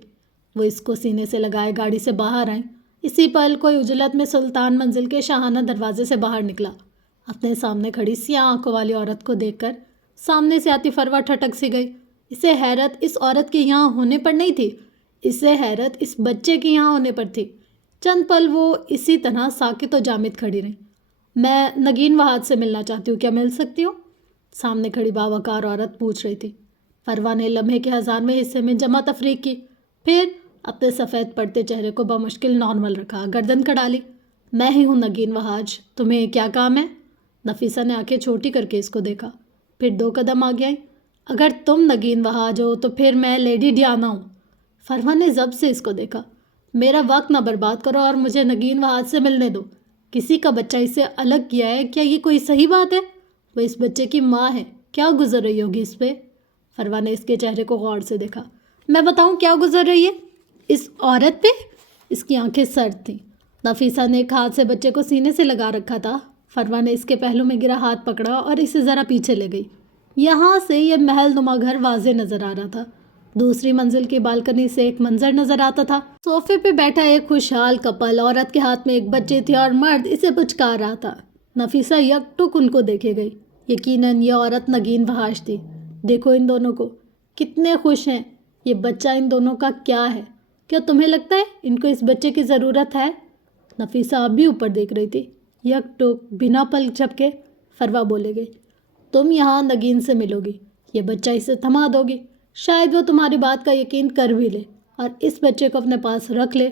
وہ اس کو سینے سے لگائے گاڑی سے باہر آئیں۔ اسی پل کوئی عجلت میں سلطان منزل کے شاہانہ دروازے سے باہر نکلا۔ اپنے سامنے کھڑی سیاہ آنکھوں والی عورت کو دیکھ کر سامنے سے آتی فروا ٹھٹک سی گئی۔ اسے حیرت اس عورت کے یہاں ہونے پر نہیں تھی، اسے حیرت اس بچے کے یہاں ہونے پر تھی۔ چند پل وہ اسی طرح ساکت و جامد کھڑی رہیں۔ میں نگین وہاد سے ملنا چاہتی ہوں، کیا مل سکتی ہوں؟ سامنے کھڑی باوقار عورت پوچھ رہی تھی۔ فروا نے لمحے کے 1000ویں حصے میں جمع تفریق کی، پھر اپنے سفید پڑتے چہرے کو بمشکل نارمل رکھا، گردن کڑا لی۔ میں ہی ہوں نگین وہاج، تمہیں کیا کام ہے؟ نفیسہ نے آنکھیں چھوٹی کر کے اس کو دیکھا، پھر 2 قدم آگے آئی۔ اگر تم نگین وہاج ہو تو پھر میں لیڈی ڈیانا ہوں۔ فروا نے ضبط سے اس کو دیکھا۔ میرا وقت نہ برباد کرو اور مجھے نگین وہاج سے ملنے دو۔ کسی کا بچہ اسے الگ کیا ہے، کیا یہ کوئی صحیح بات ہے؟ وہ اس بچے کی ماں ہے، کیا گزر رہی ہوگی اس پہ؟ فروا نے اس کے چہرے کو غور سے دیکھا۔ میں بتاؤں کیا گزر رہی ہے اس عورت پہ؟ اس کی آنکھیں سرد تھیں۔ نفیسہ نے ایک ہاتھ سے بچے کو سینے سے لگا رکھا تھا۔ فروا نے اس کے پہلو میں گرا ہاتھ پکڑا اور اسے ذرا پیچھے لے گئی۔ یہاں سے یہ محل نما گھر واضح نظر آ رہا تھا۔ دوسری منزل کی بالکنی سے ایک منظر نظر آتا تھا۔ صوفے پہ بیٹھا ایک خوشحال کپل، عورت کے ہاتھ میں ایک بچے تھے اور مرد اسے پچکار رہا تھا۔ نفیسہ یک ٹک ان کو دیکھے گئی۔ یقیناً یہ عورت نگین وہاج تھی۔ دیکھو ان دونوں کو، کتنے خوش ہیں۔ یہ بچہ ان دونوں کا کیا ہے؟ کیا تمہیں لگتا ہے ان کو اس بچے کی ضرورت ہے؟ نفیسہ اب بھی اوپر دیکھ رہی تھی۔ یک ٹک بنا پل جھپکے فروا بولے گئی، تم یہاں نگین سے ملو گی، یہ بچہ اسے تھما دو گی، شاید وہ تمہاری بات کا یقین کر بھی لے اور اس بچے کو اپنے پاس رکھ لے۔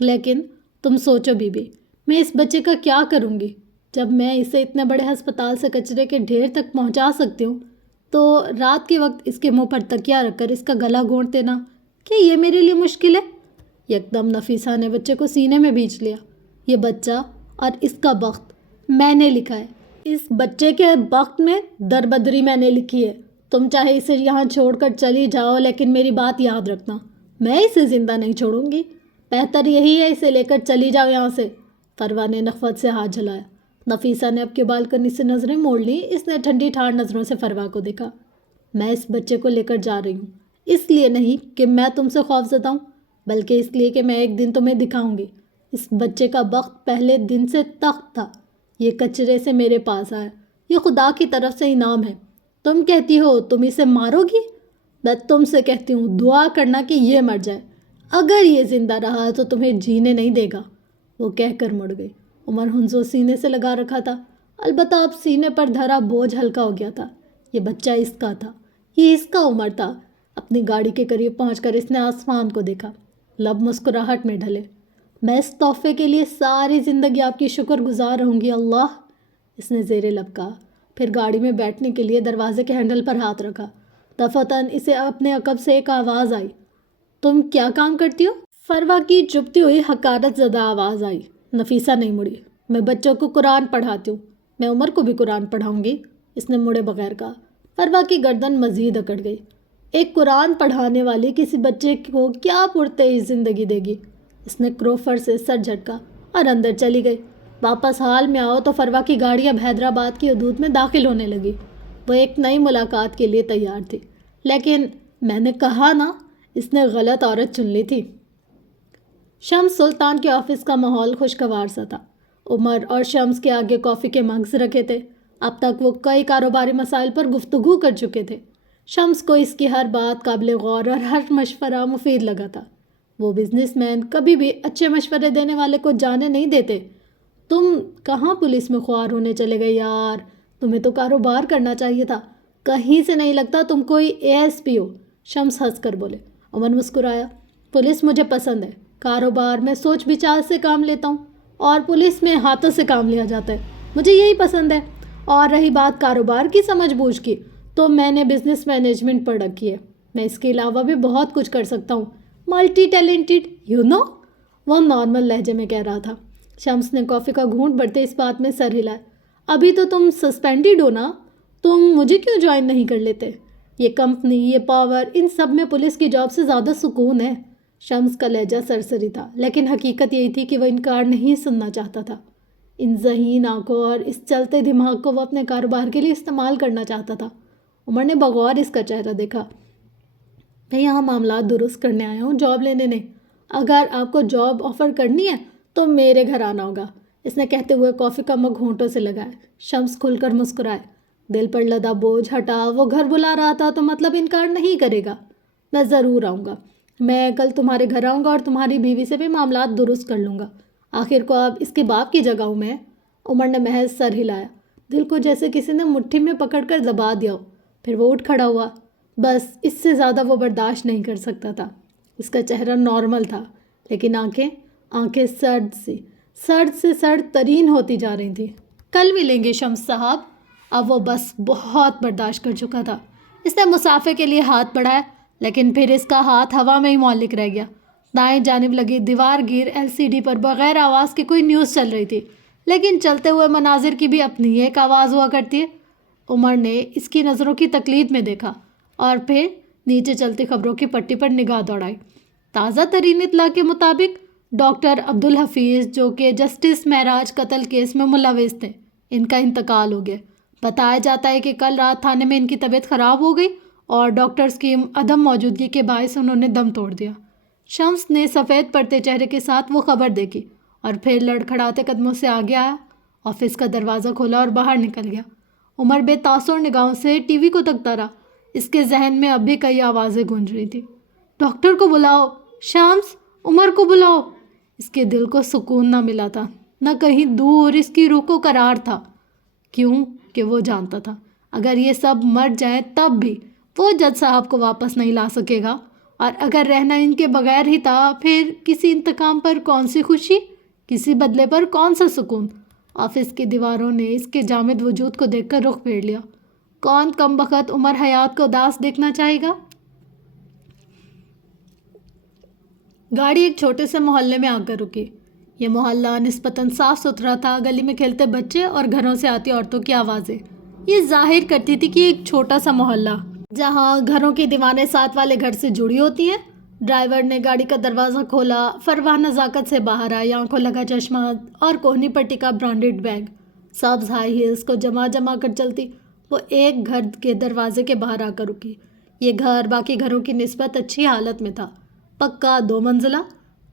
لیکن تم سوچو بی بی، میں اس بچے کا کیا کروں گی؟ جب میں اسے اتنے بڑے ہسپتال سے کچرے کے ڈھیر تک پہنچا سکتی ہوں تو رات کے وقت اس کے منہ پر تکیا رکھ کر اس کا گلا گھونٹ دینا، کیا یہ میرے لیے مشکل ہے؟ یکدم نفیسہ نے بچے کو سینے میں بھینچ لیا۔ یہ بچہ اور اس کا بخت میں نے لکھا ہے، اس بچے کے بخت میں دربدری میں نے لکھی ہے۔ تم چاہے اسے یہاں چھوڑ کر چلی جاؤ، لیکن میری بات یاد رکھنا، میں اسے زندہ نہیں چھوڑوں گی۔ بہتر یہی ہے اسے لے کر چلی جاؤ یہاں سے۔ فروا نے نخوت سے ہاتھ جھلایا۔ نفیسہ نے اب کے بالکنی سے نظریں موڑ لیں۔ اس نے ٹھنڈی ٹھار نظروں سے فروا کو دیکھا۔ میں اس بچے کو لے کر جا رہی ہوں، اس لیے نہیں کہ میں تم سے خوف زدہ ہوں، بلکہ اس لیے کہ میں ایک دن تمہیں دکھاؤں گی۔ اس بچے کا بخت پہلے دن سے تخت تھا، یہ کچرے سے میرے پاس آیا، یہ خدا کی طرف سے انعام ہے۔ تم کہتی ہو تم اسے مارو گی، میں تم سے کہتی ہوں دعا کرنا کہ یہ مر جائے، اگر یہ زندہ رہا تو تمہیں جینے نہیں دے گا۔ وہ کہہ کر مڑ گئی۔ عمر ہنزو سینے سے لگا رکھا تھا، البتہ اب سینے پر دھرا بوجھ ہلکا ہو گیا تھا۔ یہ بچہ اس کا تھا، یہ اس کا عمر تھا۔ اپنی گاڑی کے قریب پہنچ کر اس نے آسمان کو دیکھا، لب مسکراہٹ میں ڈھلے۔ میں اس تحفے کے لیے ساری زندگی آپ کی شکر گزار رہوں گی اللہ، اس نے زیر لب کہا۔ پھر گاڑی میں بیٹھنے کے لیے دروازے کے ہینڈل پر ہاتھ رکھا۔ دفعتاً اسے اپنے عقب سے ایک آواز آئی، تم کیا کام کرتی ہو؟ فروا کی چبھتی ہوئی حقارت زدہ آواز آئی۔ نفیسہ نہیں مڑی۔ میں بچوں کو قرآن پڑھاتی ہوں، میں عمر کو بھی قرآن پڑھاؤں گی، اس نے مڑے بغیر کہا۔ فروا کی گردن مزید اکڑ گئی۔ ایک قرآن پڑھانے والی کسی بچے کو کیا پرتعیش زندگی دے گی؟ اس نے کروفر سے سر جھٹکا اور اندر چلی گئی۔ واپس حال میں آؤ تو فروا کی گاڑی اب حیدرآباد کی حدود میں داخل ہونے لگی۔ وہ ایک نئی ملاقات کے لیے تیار تھی، لیکن میں نے کہا نا، اس نے غلط عورت چن لی تھی۔ شمس سلطان کے آفس کا ماحول خوشگوار سا تھا۔ عمر اور شمس کے آگے کافی کے مگز رکھے تھے۔ اب تک وہ کئی کاروباری مسائل پر گفتگو کر چکے تھے۔ شمس کو اس کی ہر بات قابل غور اور ہر مشورہ مفید لگا تھا۔ وہ بزنس مین کبھی بھی اچھے مشورے دینے والے کو جانے نہیں دیتے۔ تم کہاں پولیس میں خوار ہونے چلے گئے یار، تمہیں تو کاروبار کرنا چاہیے تھا، کہیں سے نہیں لگتا تم کوئی ASP ہو۔ شمس ہنس کر بولے۔ عمر مسکرایا۔ پولیس مجھے پسند ہے، کاروبار میں سوچ بچار سے کام لیتا ہوں اور پولیس میں ہاتھوں سے کام لیا جاتا ہے، مجھے یہی پسند ہے۔ اور رہی بات کاروبار کی سمجھ بوجھ کی، تو میں نے بزنس مینجمنٹ پڑھ رکھی ہے، میں اس کے علاوہ بھی بہت کچھ کر سکتا ہوں، ملٹی ٹیلنٹڈ یو نو، وہ نارمل لہجے میں کہہ رہا تھا۔ شمس نے کافی کا گھونٹ بھرتے اس بات میں سر ہلایا۔ ابھی تو تم سسپینڈڈ ہو نا، تم مجھے کیوں جوائن نہیں کر لیتے؟ یہ کمپنی، یہ پاور، ان سب میں پولیس کی جاب سے زیادہ سکون ہے۔ شمس کا لہجہ سرسری تھا، لیکن حقیقت یہی تھی کہ وہ انکار نہیں سننا چاہتا تھا۔ ان ذہین آنکھوں اور اس چلتے دماغ کو وہ اپنے کاروبار کے لیے استعمال کرنا چاہتا تھا۔ عمر نے بغور اس کا چہرہ دیکھا۔ میں یہاں معاملات درست کرنے آیا ہوں، جاب لینے نہیں۔ اگر آپ کو جاب آفر کرنی ہے تو میرے گھر آنا ہوگا، اس نے کہتے ہوئے کافی کا مگ ہونٹوں سے لگایا۔ شمس کھل کر مسکرائے۔ دل پر لدا بوجھ ہٹا۔ وہ گھر بلا رہا تھا تو مطلب انکار نہیں کرے گا۔ میں ضرور آؤں گا، میں کل تمہارے گھر آؤں گا اور تمہاری بیوی سے بھی معاملات درست کر لوں گا۔ آخر کو اب اس کے باپ کی جگہ ہوں میں۔ عمر نے محض سر ہلایا، دل کو جیسے کسی نے مٹھی میں پکڑ کر دبا دیا ہو۔ پھر وہ اٹھ کھڑا ہوا۔ بس اس سے زیادہ وہ برداشت نہیں کر سکتا تھا۔ اس کا چہرہ نارمل تھا، لیکن آنکھیں سرد سے سرد ترین ہوتی جا رہی تھیں۔ کل ملیں گے شمس صاحب۔ اب وہ بس بہت برداشت کر چکا تھا۔ اس نے مسافے کے لیے ہاتھ بڑھایا، لیکن پھر اس کا ہاتھ ہوا میں ہی معلق رہ گیا۔ دائیں جانب لگی دیوار گیر LCD پر بغیر آواز کے کوئی نیوز چل رہی تھی، لیکن چلتے ہوئے مناظر کی بھی اپنی ایک آواز ہوا کرتی ہے۔ عمر نے اس کی نظروں کی تقلید میں دیکھا اور پھر نیچے چلتی خبروں کی پٹی پر نگاہ دوڑائی۔ تازہ ترین اطلاع کے مطابق ڈاکٹر عبدالحفیظ، جو کہ جسٹس معراج قتل کیس میں ملوث تھے، ان کا انتقال ہو گیا۔ بتایا جاتا ہے کہ کل رات تھانے میں ان کی طبیعت خراب ہو گئی اور ڈاکٹرز کی عدم موجودگی کے باعث انہوں نے دم توڑ دیا۔ شمس نے سفید پڑتے چہرے کے ساتھ وہ خبر دیکھی اور پھر لڑکھڑاتے قدموں سے آگے آیا، آفس کا دروازہ کھولا اور باہر نکل گیا۔ عمر بے تاثر نگاہوں سے ٹی وی کو تکتا رہا۔ اس کے ذہن میں اب بھی کئی آوازیں گونج رہی تھیں۔ ڈاکٹر کو بلاؤ، شمس، عمر کو بلاؤ۔ اس کے دل کو سکون نہ ملا تھا، نہ کہیں دور اس کی روح کو قرار تھا۔ کیوں کہ وہ جانتا تھا اگر یہ سب مر جائیں تب بھی وہ جج صاحب کو واپس نہیں لا سکے گا، اور اگر رہنا ان کے بغیر ہی تھا، پھر کسی انتقام پر کون سی خوشی، کسی بدلے پر کون سا سکون۔ آفس کی دیواروں نے اس کے جامد وجود کو دیکھ کر رخ پھیر لیا۔ کون کم بخت عمر حیات کو اداس دیکھنا چاہے گا؟ گاڑی ایک چھوٹے سے محلے میں آ کر رکی۔ یہ محلہ نسبتاً صاف ستھرا تھا۔ گلی میں کھیلتے بچے اور گھروں سے آتی عورتوں کی آوازیں یہ ظاہر کرتی تھی کہ ایک چھوٹا سا محلہ جہاں گھروں کی دیواریں ساتھ والے گھر سے جڑی ہوتی ہیں۔ ڈرائیور نے گاڑی کا دروازہ کھولا۔ فروا نزاکت سے باہر آئی، آنکھوں لگا چشمہ اور کوہنی پٹی کا برانڈڈ بیگ، سبز ہائی ہیلز کو جما کر چلتی۔ وہ ایک گھر کے دروازے کے باہر آ کر رکی۔ یہ گھر باقی گھروں کی نسبت اچھی حالت میں تھا۔ پکا 2 منزلہ،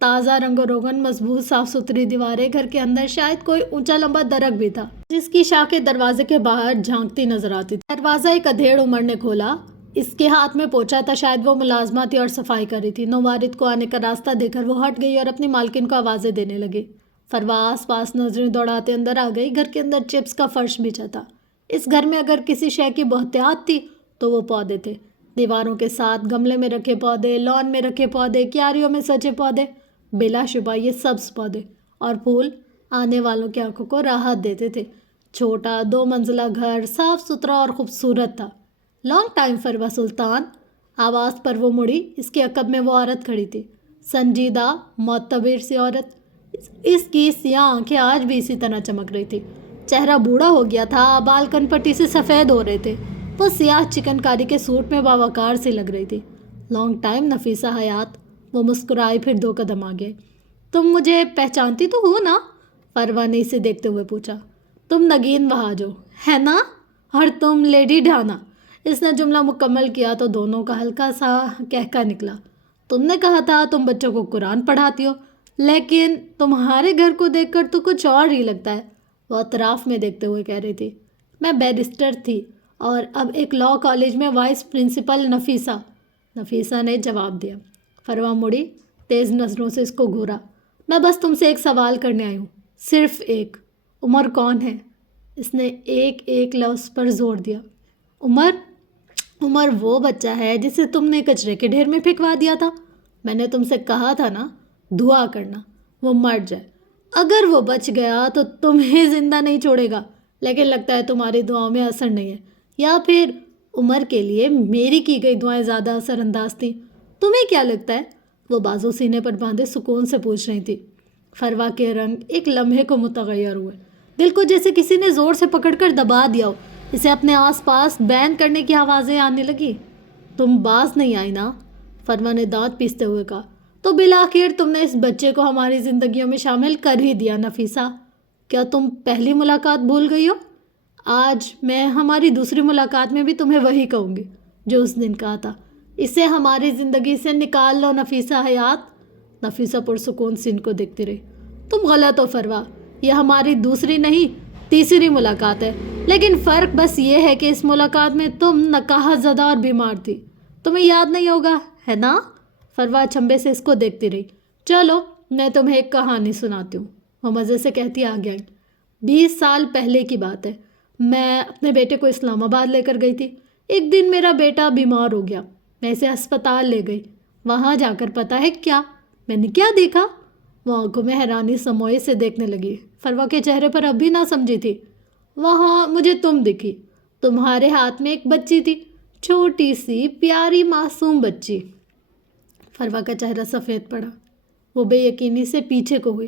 تازہ رنگ و روغن، مضبوط صاف ستھری دیواریں۔ گھر کے اندر شاید کوئی اونچا لمبا درخت بھی تھا جس کی شاخیں دروازے کے باہر جھانکتی نظر آتی تھی۔ دروازہ ایک ادھیڑ عمر نے کھولا۔ اس کے ہاتھ میں پوچھا تھا، شاید وہ ملازمہ تھی اور صفائی کر رہی تھی۔ نوارد کو آنے کا راستہ دے کر وہ ہٹ گئی اور اپنی مالکن کو آوازیں دینے لگی۔ فروا آس پاس نظریں دوڑاتے اندر آ گئی۔ گھر کے اندر چپس کا فرش بچھا تھا۔ اس گھر میں اگر کسی شے کی بہتات تھی تو وہ پودے تھے۔ دیواروں کے ساتھ گملے میں رکھے پودے، لان میں رکھے پودے، کیاریوں میں سجے پودے، بلا شبہ یہ سبز پودے اور پھول آنے والوں کی آنکھوں کو راحت دیتے تھے۔ چھوٹا 2 منزلہ گھر صاف ستھرا اور خوبصورت تھا۔ لانگ ٹائم فروا سلطان، آواز پر وہ مڑی۔ اس کے عقب میں وہ عورت کھڑی تھی، سنجیدہ معتبر سی عورت۔ اس کی سیاہ آنکھیں آج بھی اسی طرح چمک رہی تھی۔ چہرہ بوڑھا ہو گیا تھا، بال کن پٹی سے سفید ہو رہے تھے۔ وہ سیاہ چکن کاری کے سوٹ میں باوقار سی لگ رہی تھی۔ لانگ ٹائم نفیسہ حیات۔ وہ مسکرائی، پھر 2 قدم آگے۔ تم مجھے پہچانتی تو ہو نا؟ فروا نے اسے دیکھتے ہوئے پوچھا۔ تم نگین وہاجو ہے نا؟ اور تم لیڈی ڈھانا۔ اس نے جملہ مکمل کیا تو دونوں کا ہلکا سا کہکا نکلا۔ تم نے کہا تھا تم بچوں کو قرآن پڑھاتی ہو، لیکن تمہارے گھر کو دیکھ کر تو کچھ اور ہی لگتا ہے۔ وہ اطراف میں دیکھتے ہوئے کہہ رہی تھی۔ میں بیرسٹر تھی اور اب ایک لاء کالج میں وائس پرنسپل نفیسہ نے جواب دیا۔ فروا مڑی، تیز نظروں سے اس کو گھورا۔ میں بس تم سے ایک سوال کرنے آئی ہوں، صرف ایک۔ عمر کون ہے؟ اس نے ایک لفظ پر زور دیا۔ عمر وہ بچہ ہے جسے تم نے کچرے کے ڈھیر میں پھینکوا دیا تھا۔ میں نے تم سے کہا تھا نا، دعا کرنا وہ مر جائے۔ اگر وہ بچ گیا تو تمہیں زندہ نہیں چھوڑے گا، لیکن لگتا ہے تمہاری دعاؤں میں اثر نہیں ہے، یا پھر عمر کے لیے میری کی گئی دعائیں زیادہ اثر انداز تھیں۔ تمہیں کیا لگتا ہے؟ وہ بازو سینے پر باندھے سکون سے پوچھ رہی تھی۔ فروا کے رنگ ایک لمحے کو متغیر ہوئے، دل کو جیسے کسی نے زور سے پکڑ کر دبا دیا ہو۔ اسے اپنے آس پاس بین کرنے کی آوازیں آنے لگی۔ تم باز نہیں آئی نا؟ فروا نے دانت پیستے ہوئے کہا۔ تو بالآخر تم نے اس بچے کو ہماری زندگیوں میں شامل کر ہی دیا نفیسہ۔ کیا تم پہلی ملاقات بھول گئی ہو؟ آج میں ہماری دوسری ملاقات میں بھی تمہیں وہی کہوں گی جو اس دن کہا تھا۔ اسے ہماری زندگی سے نکال لو نفیسہ حیات۔ نفیسہ پرسکون سے ان کو دیکھتی رہی۔ تم غلط ہو فروا، یہ ہماری دوسری نہیں تیسری ملاقات ہے، لیکن فرق بس یہ ہے کہ اس ملاقات میں تم نکاحت زدہ اور بیمار تھی۔ تمہیں یاد نہیں ہوگا ہے نا؟ فروا چھمبے سے اس کو دیکھتی رہی۔ چلو میں تمہیں ایک کہانی سناتی ہوں، وہ مزے سے کہتی آگے آئی۔ 20 سال پہلے کی بات ہے، میں اپنے بیٹے کو اسلام آباد لے کر گئی تھی۔ ایک دن میرا بیٹا بیمار ہو گیا، میں اسے ہسپتال لے گئی۔ وہاں جا کر پتہ ہے کیا میں نے کیا دیکھا؟ وہ آنکھوں میں حیرانی سموئے سے دیکھنے لگی۔ فروا کے چہرے پر اب بھی نہ سمجھی تھی۔ وہاں مجھے تم دکھی، تمہارے ہاتھ میں ایک بچی تھی، چھوٹی سی پیاری معصوم بچی۔ فروا کا چہرہ سفید پڑا، وہ بے یقینی سے پیچھے کو ہوئی۔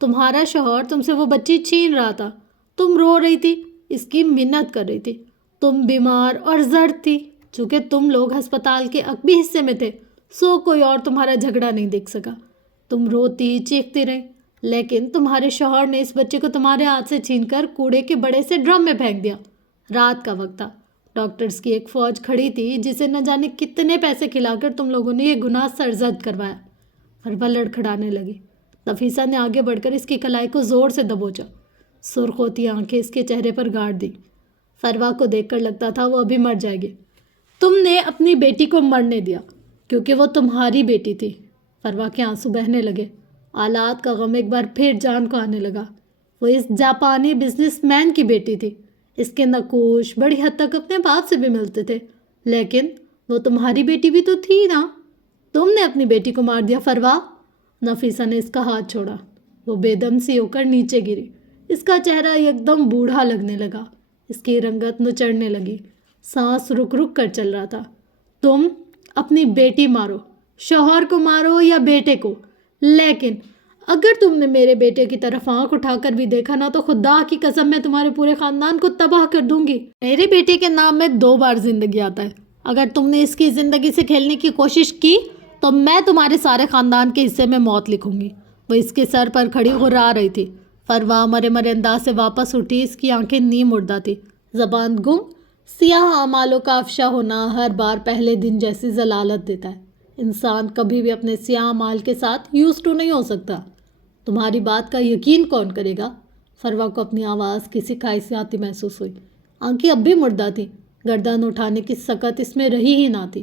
تمہارا شوہر تم سے وہ بچی چھین رہا تھا، تم رو رہی تھی، اس کی منت کر رہی تھی۔ تم بیمار اور زرد تھی، چونکہ تم لوگ ہسپتال کے عقبی حصے میں تھے، سو کوئی اور تمہارا جھگڑا نہیں دیکھ سکا۔ تم روتی چیختی رہی، لیکن تمہارے شوہر نے اس بچے کو تمہارے ہاتھ سے چھین کر کوڑے کے بڑے سے ڈرم میں پھینک دیا۔ رات کا وقت تھا، ڈاکٹرز کی ایک فوج کھڑی تھی جسے نہ جانے کتنے پیسے کھلا کر تم لوگوں نے یہ گناہ سرزد کروایا۔ فروا لڑکھڑانے لگی۔ نفیسہ نے آگے بڑھ کر اس کی کلائی کو زور سے دبوچا، سرخ ہوتی آنکھیں اس کے چہرے پر گاڑ دی۔ فروا کو دیکھ کر لگتا تھا وہ ابھی مر جائے گی۔ تم نے اپنی بیٹی کو مرنے دیا کیونکہ وہ تمہاری بیٹی تھی۔ فروا کے آنسو بہنے لگے، آلات کا غم ایک بار پھر جان کو آنے لگا۔ وہ اس جاپانی بزنس مین کی بیٹی تھی، اس کے نقوش بڑی حد تک اپنے باپ سے بھی ملتے تھے، لیکن وہ تمہاری بیٹی بھی تو تھی نا۔ تم نے اپنی بیٹی کو مار دیا فروا۔ نفیسہ نے اس کا ہاتھ چھوڑا، وہ بے دم سی ہو کر نیچے گری۔ اس کا چہرہ یک دم بوڑھا لگنے لگا، اس کی رنگت نچڑنے لگی، سانس رک رک کر چل رہا تھا۔ تم اپنی بیٹی مارو، شوہر کو مارو یا بیٹے کو، لیکن اگر تم نے میرے بیٹے کی طرف آنکھ اٹھا کر بھی دیکھا نا تو خدا کی قسم میں تمہارے پورے خاندان کو تباہ کر دوں گی۔ میرے بیٹے کے نام میں 2 بار زندگی آتا ہے، اگر تم نے اس کی زندگی سے کھیلنے کی کوشش کی تو میں تمہارے سارے خاندان کے حصے میں موت لکھوں گی۔ وہ اس کے سر پر کھڑی غرا رہی تھی۔ فروا مرے انداز سے واپس اٹھی، اس کی آنکھیں نیم مردہ تھی، زبان گم۔ سیاہ اعمالوں کا افشا ہونا ہر بار پہلے دن جیسی ضلالت دیتا ہے۔ انسان کبھی بھی اپنے سیاہ اعمال کے ساتھ یوز ٹو نہیں ہو سکتا۔ تمہاری بات کا یقین کون کرے گا؟ فروا کو اپنی آواز کی سکھائی سے آتی محسوس ہوئی۔ آنکھیں اب بھی مردہ تھیں، گردن اٹھانے کی سکت اس میں رہی ہی نہ تھی۔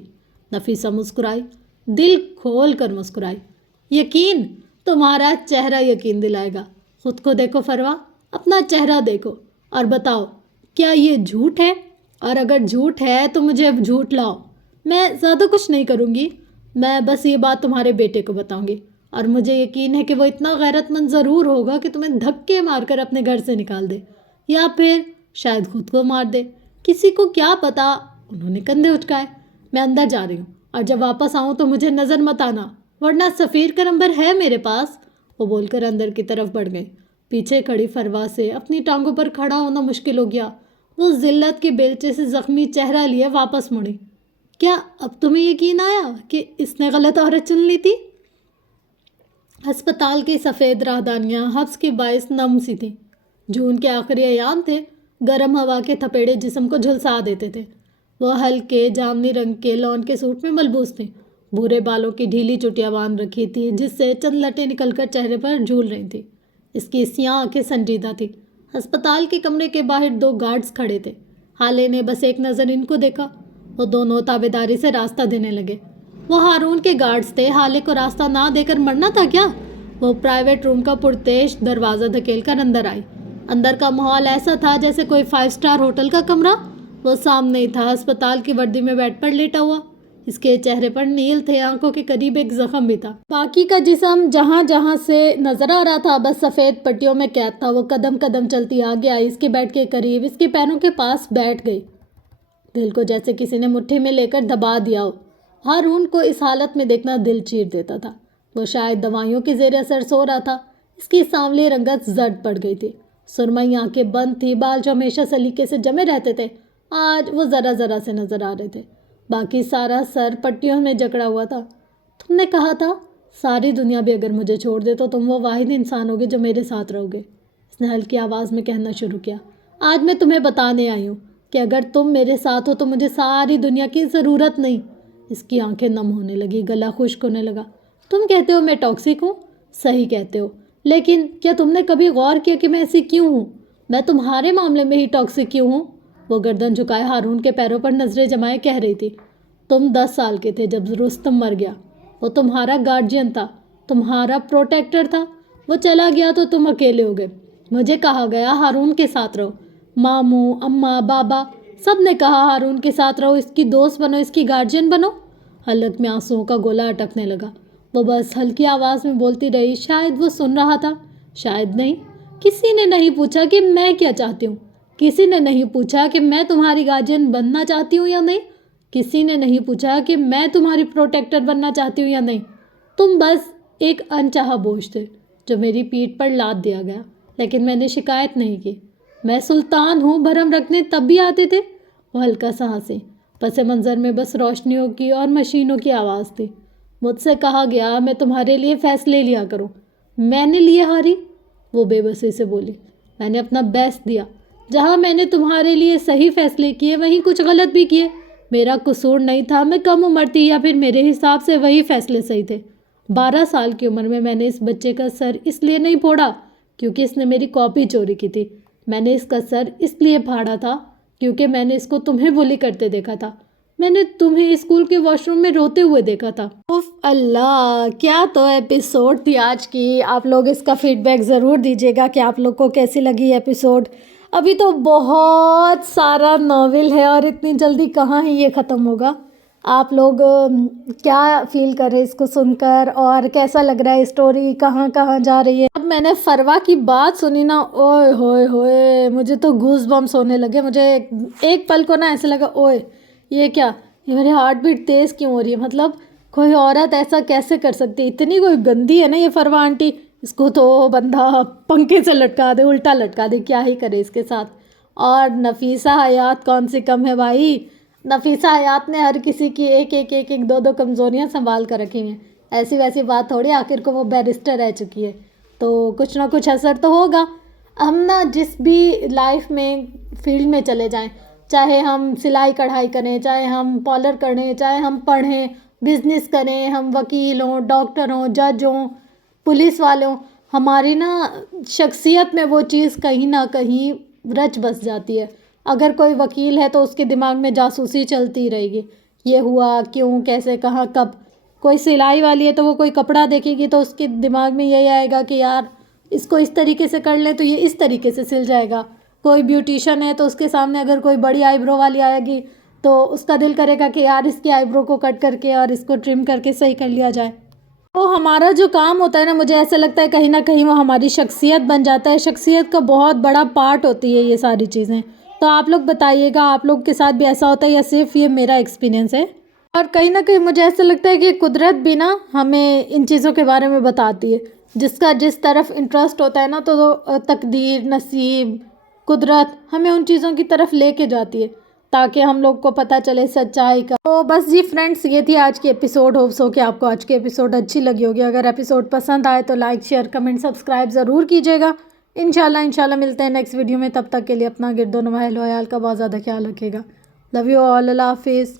نفیسہ مسکرائی، دل کھول کر مسکرائی۔ یقین؟ تمہارا چہرہ یقین دلائے گا۔ خود کو دیکھو فروا، اپنا چہرہ دیکھو اور بتاؤ کیا یہ جھوٹ ہے؟ اور اگر جھوٹ ہے تو مجھے جھوٹ لاؤ۔ میں زیادہ کچھ نہیں کروں گی، میں بس یہ بات تمہارے بیٹے کو بتاؤں گی، اور مجھے یقین ہے کہ وہ اتنا غیرت مند ضرور ہوگا کہ تمہیں دھکے مار کر اپنے گھر سے نکال دے۔ یا پھر شاید خود کو مار دے، کسی کو کیا پتا۔ انہوں نے کندھے اچکائے۔ میں اندر جا رہی ہوں، اور جب واپس آؤں تو مجھے نظر مت آنا، ورنہ سفیر کا نمبر ہے میرے پاس۔ وہ بول کر اندر کی طرف بڑھ گئی۔ پیچھے کھڑی فروا سے اپنی ٹانگوں پر کھڑا ہونا مشکل ہو گیا۔ وہ ذلت کے بیلچے سے زخمی چہرہ لیے واپس مڑی۔ کیا اب تمہیں یقین آیا کہ اس نے غلط عورت چن لی تھی؟ ہسپتال کی سفید راہدانیاں حبس کے باعث نم سی تھیں۔ جون کے آخری ایام تھے۔ گرم ہوا کے تھپیڑے جسم کو جھلسا دیتے تھے۔ وہ ہلکے جامنی رنگ کے لون کے سوٹ میں ملبوس تھے۔ بھورے بالوں کی ڈھیلی چٹیاں باندھ رکھی تھی جس سے چند لٹیں نکل کر چہرے پر جھول رہی تھیں۔ اس کی سیاہ آنکھیں سنجیدہ تھیں۔ ہسپتال کے کمرے کے باہر 2 گارڈز کھڑے تھے۔ حالے نے بس ایک نظر ان کو دیکھا۔ وہ دونوں تابعداری سے راستہ دینے لگے۔ وہ ہارون کے گارڈز تھے۔ حالے کو راستہ نہ دے کر مرنا تھا کیا؟ وہ پرائیویٹ روم کا پرتیش دروازہ دھکیل کر اندر آئی۔ اندر کا ماحول ایسا تھا جیسے کوئی 5 اسٹار ہوٹل کا کمرہ۔ وہ سامنے ہی تھا، ہسپتال کی وردی میں بیڈ پر لیٹا ہوا۔ اس کے چہرے پر نیل تھے، آنکھوں کے قریب ایک زخم بھی تھا۔ باقی کا جسم جہاں جہاں سے نظر آ رہا تھا بس سفید پٹیوں میں قید تھا۔ وہ قدم قدم چلتی آگے آئی، اس کے بیڈ کے قریب، اس کے پیروں کے پاس بیٹھ گئی۔ دل کو جیسے کسی نے مٹھی میں لے کر دبا دیا ہو۔ ہارون کو اس حالت میں دیکھنا دل چیر دیتا تھا۔ وہ شاید دوائیوں کے زیر اثر سو رہا تھا۔ اس کی سانولی رنگت زرد پڑ گئی تھی۔ سرمئی آنکھیں بند تھی۔ بال جو ہمیشہ سلیقے سے جمے رہتے تھے آج وہ ذرا ذرا سے نظر آ رہے تھے۔ باقی سارا سر پٹیوں میں جکڑا ہوا تھا۔ تم نے کہا تھا ساری دنیا بھی اگر مجھے چھوڑ دے تو تم وہ واحد انسان ہوگے جو میرے ساتھ رہو گے، اس نے ہلکی آواز میں کہنا شروع کیا۔ آج میں تمہیں بتانے آئی ہوں کہ اگر تم میرے ساتھ ہو تو مجھے ساری دنیا کی ضرورت نہیں۔ اس کی آنکھیں نم ہونے لگی، گلا خشک ہونے لگا۔ تم کہتے ہو میں ٹاکسک ہوں؟ صحیح کہتے ہو، لیکن کیا تم نے کبھی غور کیا کہ میں ایسی کیوں ہوں؟ میں تمہارے معاملے میں ہی ٹاکسک کیوں ہوں؟ وہ گردن جھکائے ہارون کے پیروں پر نظریں جمائے کہہ رہی تھی۔ تم 10 سال کے تھے جب رستم مر گیا۔ وہ تمہارا گارجین تھا، تمہارا پروٹیکٹر تھا۔ وہ چلا گیا تو تم اکیلے ہو گئے۔ مجھے کہا گیا ہارون کے ساتھ رہو۔ ماموں، اماں، بابا سب نے کہا ہارون کے ساتھ رہو، اس کی دوست بنو، اس کی گارجین بنو۔ حلق میں آنسوؤں کا گولا اٹکنے لگا۔ وہ بس ہلکی آواز میں بولتی رہی۔ شاید وہ سن رہا تھا، شاید نہیں۔ کسی نے نہیں پوچھا کہ میں کیا چاہتی ہوں۔ کسی نے نہیں پوچھا کہ میں تمہاری گارجین بننا چاہتی ہوں یا نہیں۔ کسی نے نہیں پوچھا کہ میں تمہاری پروٹیکٹر بننا چاہتی ہوں یا نہیں۔ تم بس ایک انچاہا بوجھ تھے جو میری پیٹھ پر لاد دیا گیا، لیکن میں نے شکایت نہیں کی۔ میں سلطان ہوں، بھرم رکھنے تب بھی آتے تھے۔ وہ ہلکا سا ہنسی۔ پس منظر میں بس روشنیوں کی اور مشینوں کی آواز تھی۔ مجھ سے کہا گیا میں تمہارے لیے فیصلے لیا کروں، میں نے لیے ہاری؟ وہ بے بسی سے بولی۔ میں نے اپنا بیسٹ دیا۔ جہاں میں نے تمہارے لیے صحیح فیصلے کیے وہیں کچھ غلط بھی کیے۔ میرا قصور نہیں تھا، میں کم عمر تھی یا پھر میرے حساب سے وہی فیصلے صحیح تھے۔ 12 سال کی عمر میں نے اس بچے کا سر اس لیے نہیں پھوڑا کیونکہ اس نے میری کاپی چوری کی تھی۔ میں نے اس کا سر اس لیے پھاڑا تھا کیونکہ میں نے اس کو تمہیں بلی کرتے دیکھا تھا۔ میں نے تمہیں اسکول کے واش روم میں روتے ہوئے دیکھا تھا۔ اوف اللہ، کیا تو ایپیسوڈ تھی آج کی۔ آپ لوگ اس کا فیڈ بیک ضرور دیجیے گا کہ آپ لوگ کو کیسی لگی ایپیسوڈ۔ ابھی تو بہت سارا ناول ہے اور اتنی جلدی کہاں ہی یہ ختم ہوگا۔ آپ لوگ کیا فیل کر رہے اس کو سن کر، اور کیسا لگ رہا ہے اسٹوری، کہاں کہاں جا رہی ہے؟ اب میں نے فروا کی بات سنی نا، اوئے ہوئے ہوئے، مجھے تو گوز بمس ہونے لگے۔ مجھے ایک پل کو نا ایسے لگا اوئے یہ کیا، یہ میری ہارٹ بیٹ تیز کیوں ہو رہی ہے؟ مطلب کوئی عورت ایسا کیسے کر سکتی ہے؟ اتنی کوئی گندی ہے نا یہ فروا آنٹی، اس کو تو بندہ پنکھے سے لٹکا دے، الٹا لٹکا دے، کیا ہی کرے اس کے ساتھ۔ اور نفیسہ حیات کون سی کم ہے بھائی؟ نفیسہ حیات نے ہر کسی کی ایک ایک ایک ایک 2 کمزوریاں سنبھال کر رکھی ہیں۔ ایسی ویسی بات تھوڑی، آخر کو وہ بیرسٹر رہ چکی ہے تو کچھ نہ کچھ اثر تو ہوگا۔ ہم نا جس بھی لائف میں فیلڈ میں چلے جائیں، چاہے ہم سلائی کڑھائی کریں، چاہے ہم پارلر کریں، چاہے ہم پڑھیں، بزنس کریں، ہم وکیل ہوں، ڈاکٹر ہوں، جج ہوں، پولیس والے ہوں، ہماری نا شخصیت میں وہ چیز کہیں نہ کہیں رچ بس جاتی ہے۔ اگر کوئی وکیل ہے تو اس کے دماغ میں جاسوسی چلتی رہے گی، یہ ہوا کیوں، کیسے، کہاں، کب۔ کوئی سلائی والی ہے تو وہ کوئی کپڑا دیکھے گی تو اس کے دماغ میں یہی آئے گا کہ یار اس کو اس طریقے سے کر لیں تو یہ اس طریقے سے سل جائے گا۔ کوئی بیوٹیشن ہے تو اس کے سامنے اگر کوئی بڑی آئی برو والی آئے گی تو اس کا دل کرے گا کہ یار اس کی آئی برو کو کٹ کر کے اور اس کو ٹرم کر کے صحیح کر لیا جائے۔ تو ہمارا جو کام ہوتا ہے نا، مجھے ایسا لگتا ہے کہیں نہ کہیں وہ ہماری شخصیت بن جاتا ہے، شخصیت کا بہت بڑا پارٹ ہوتی ہے یہ ساری چیزیں. تو آپ لوگ بتائیے گا آپ لوگ کے ساتھ بھی ایسا ہوتا ہے یا صرف یہ میرا ایکسپیرینس ہے؟ اور کہیں نہ کہیں مجھے ایسا لگتا ہے کہ قدرت بھی نا ہمیں ان چیزوں کے بارے میں بتاتی ہے. جس کا جس طرف انٹرسٹ ہوتا ہے نا، تو تقدیر، نصیب، قدرت ہمیں ان چیزوں کی طرف لے کے جاتی ہے تاکہ ہم لوگ کو پتہ چلے سچائی کا. تو بس جی فرینڈس، یہ تھی آج کی ایپیسوڈ. ہوپس ہو کہ آپ کو آج کی ایپیسوڈ اچھی لگی ہوگی. اگر ایپیسوڈ پسند آئے تو لائک، شیئر، کمنٹ، سبسکرائب ضرور کیجیے گا. انشاءاللہ ملتے ہیں نیکسٹ ویڈیو میں. تب تک کے لیے اپنا گرد و نواح اہل و عیال کا بہت زیادہ خیال رکھیے گا. Love you all. اللہ حافظ.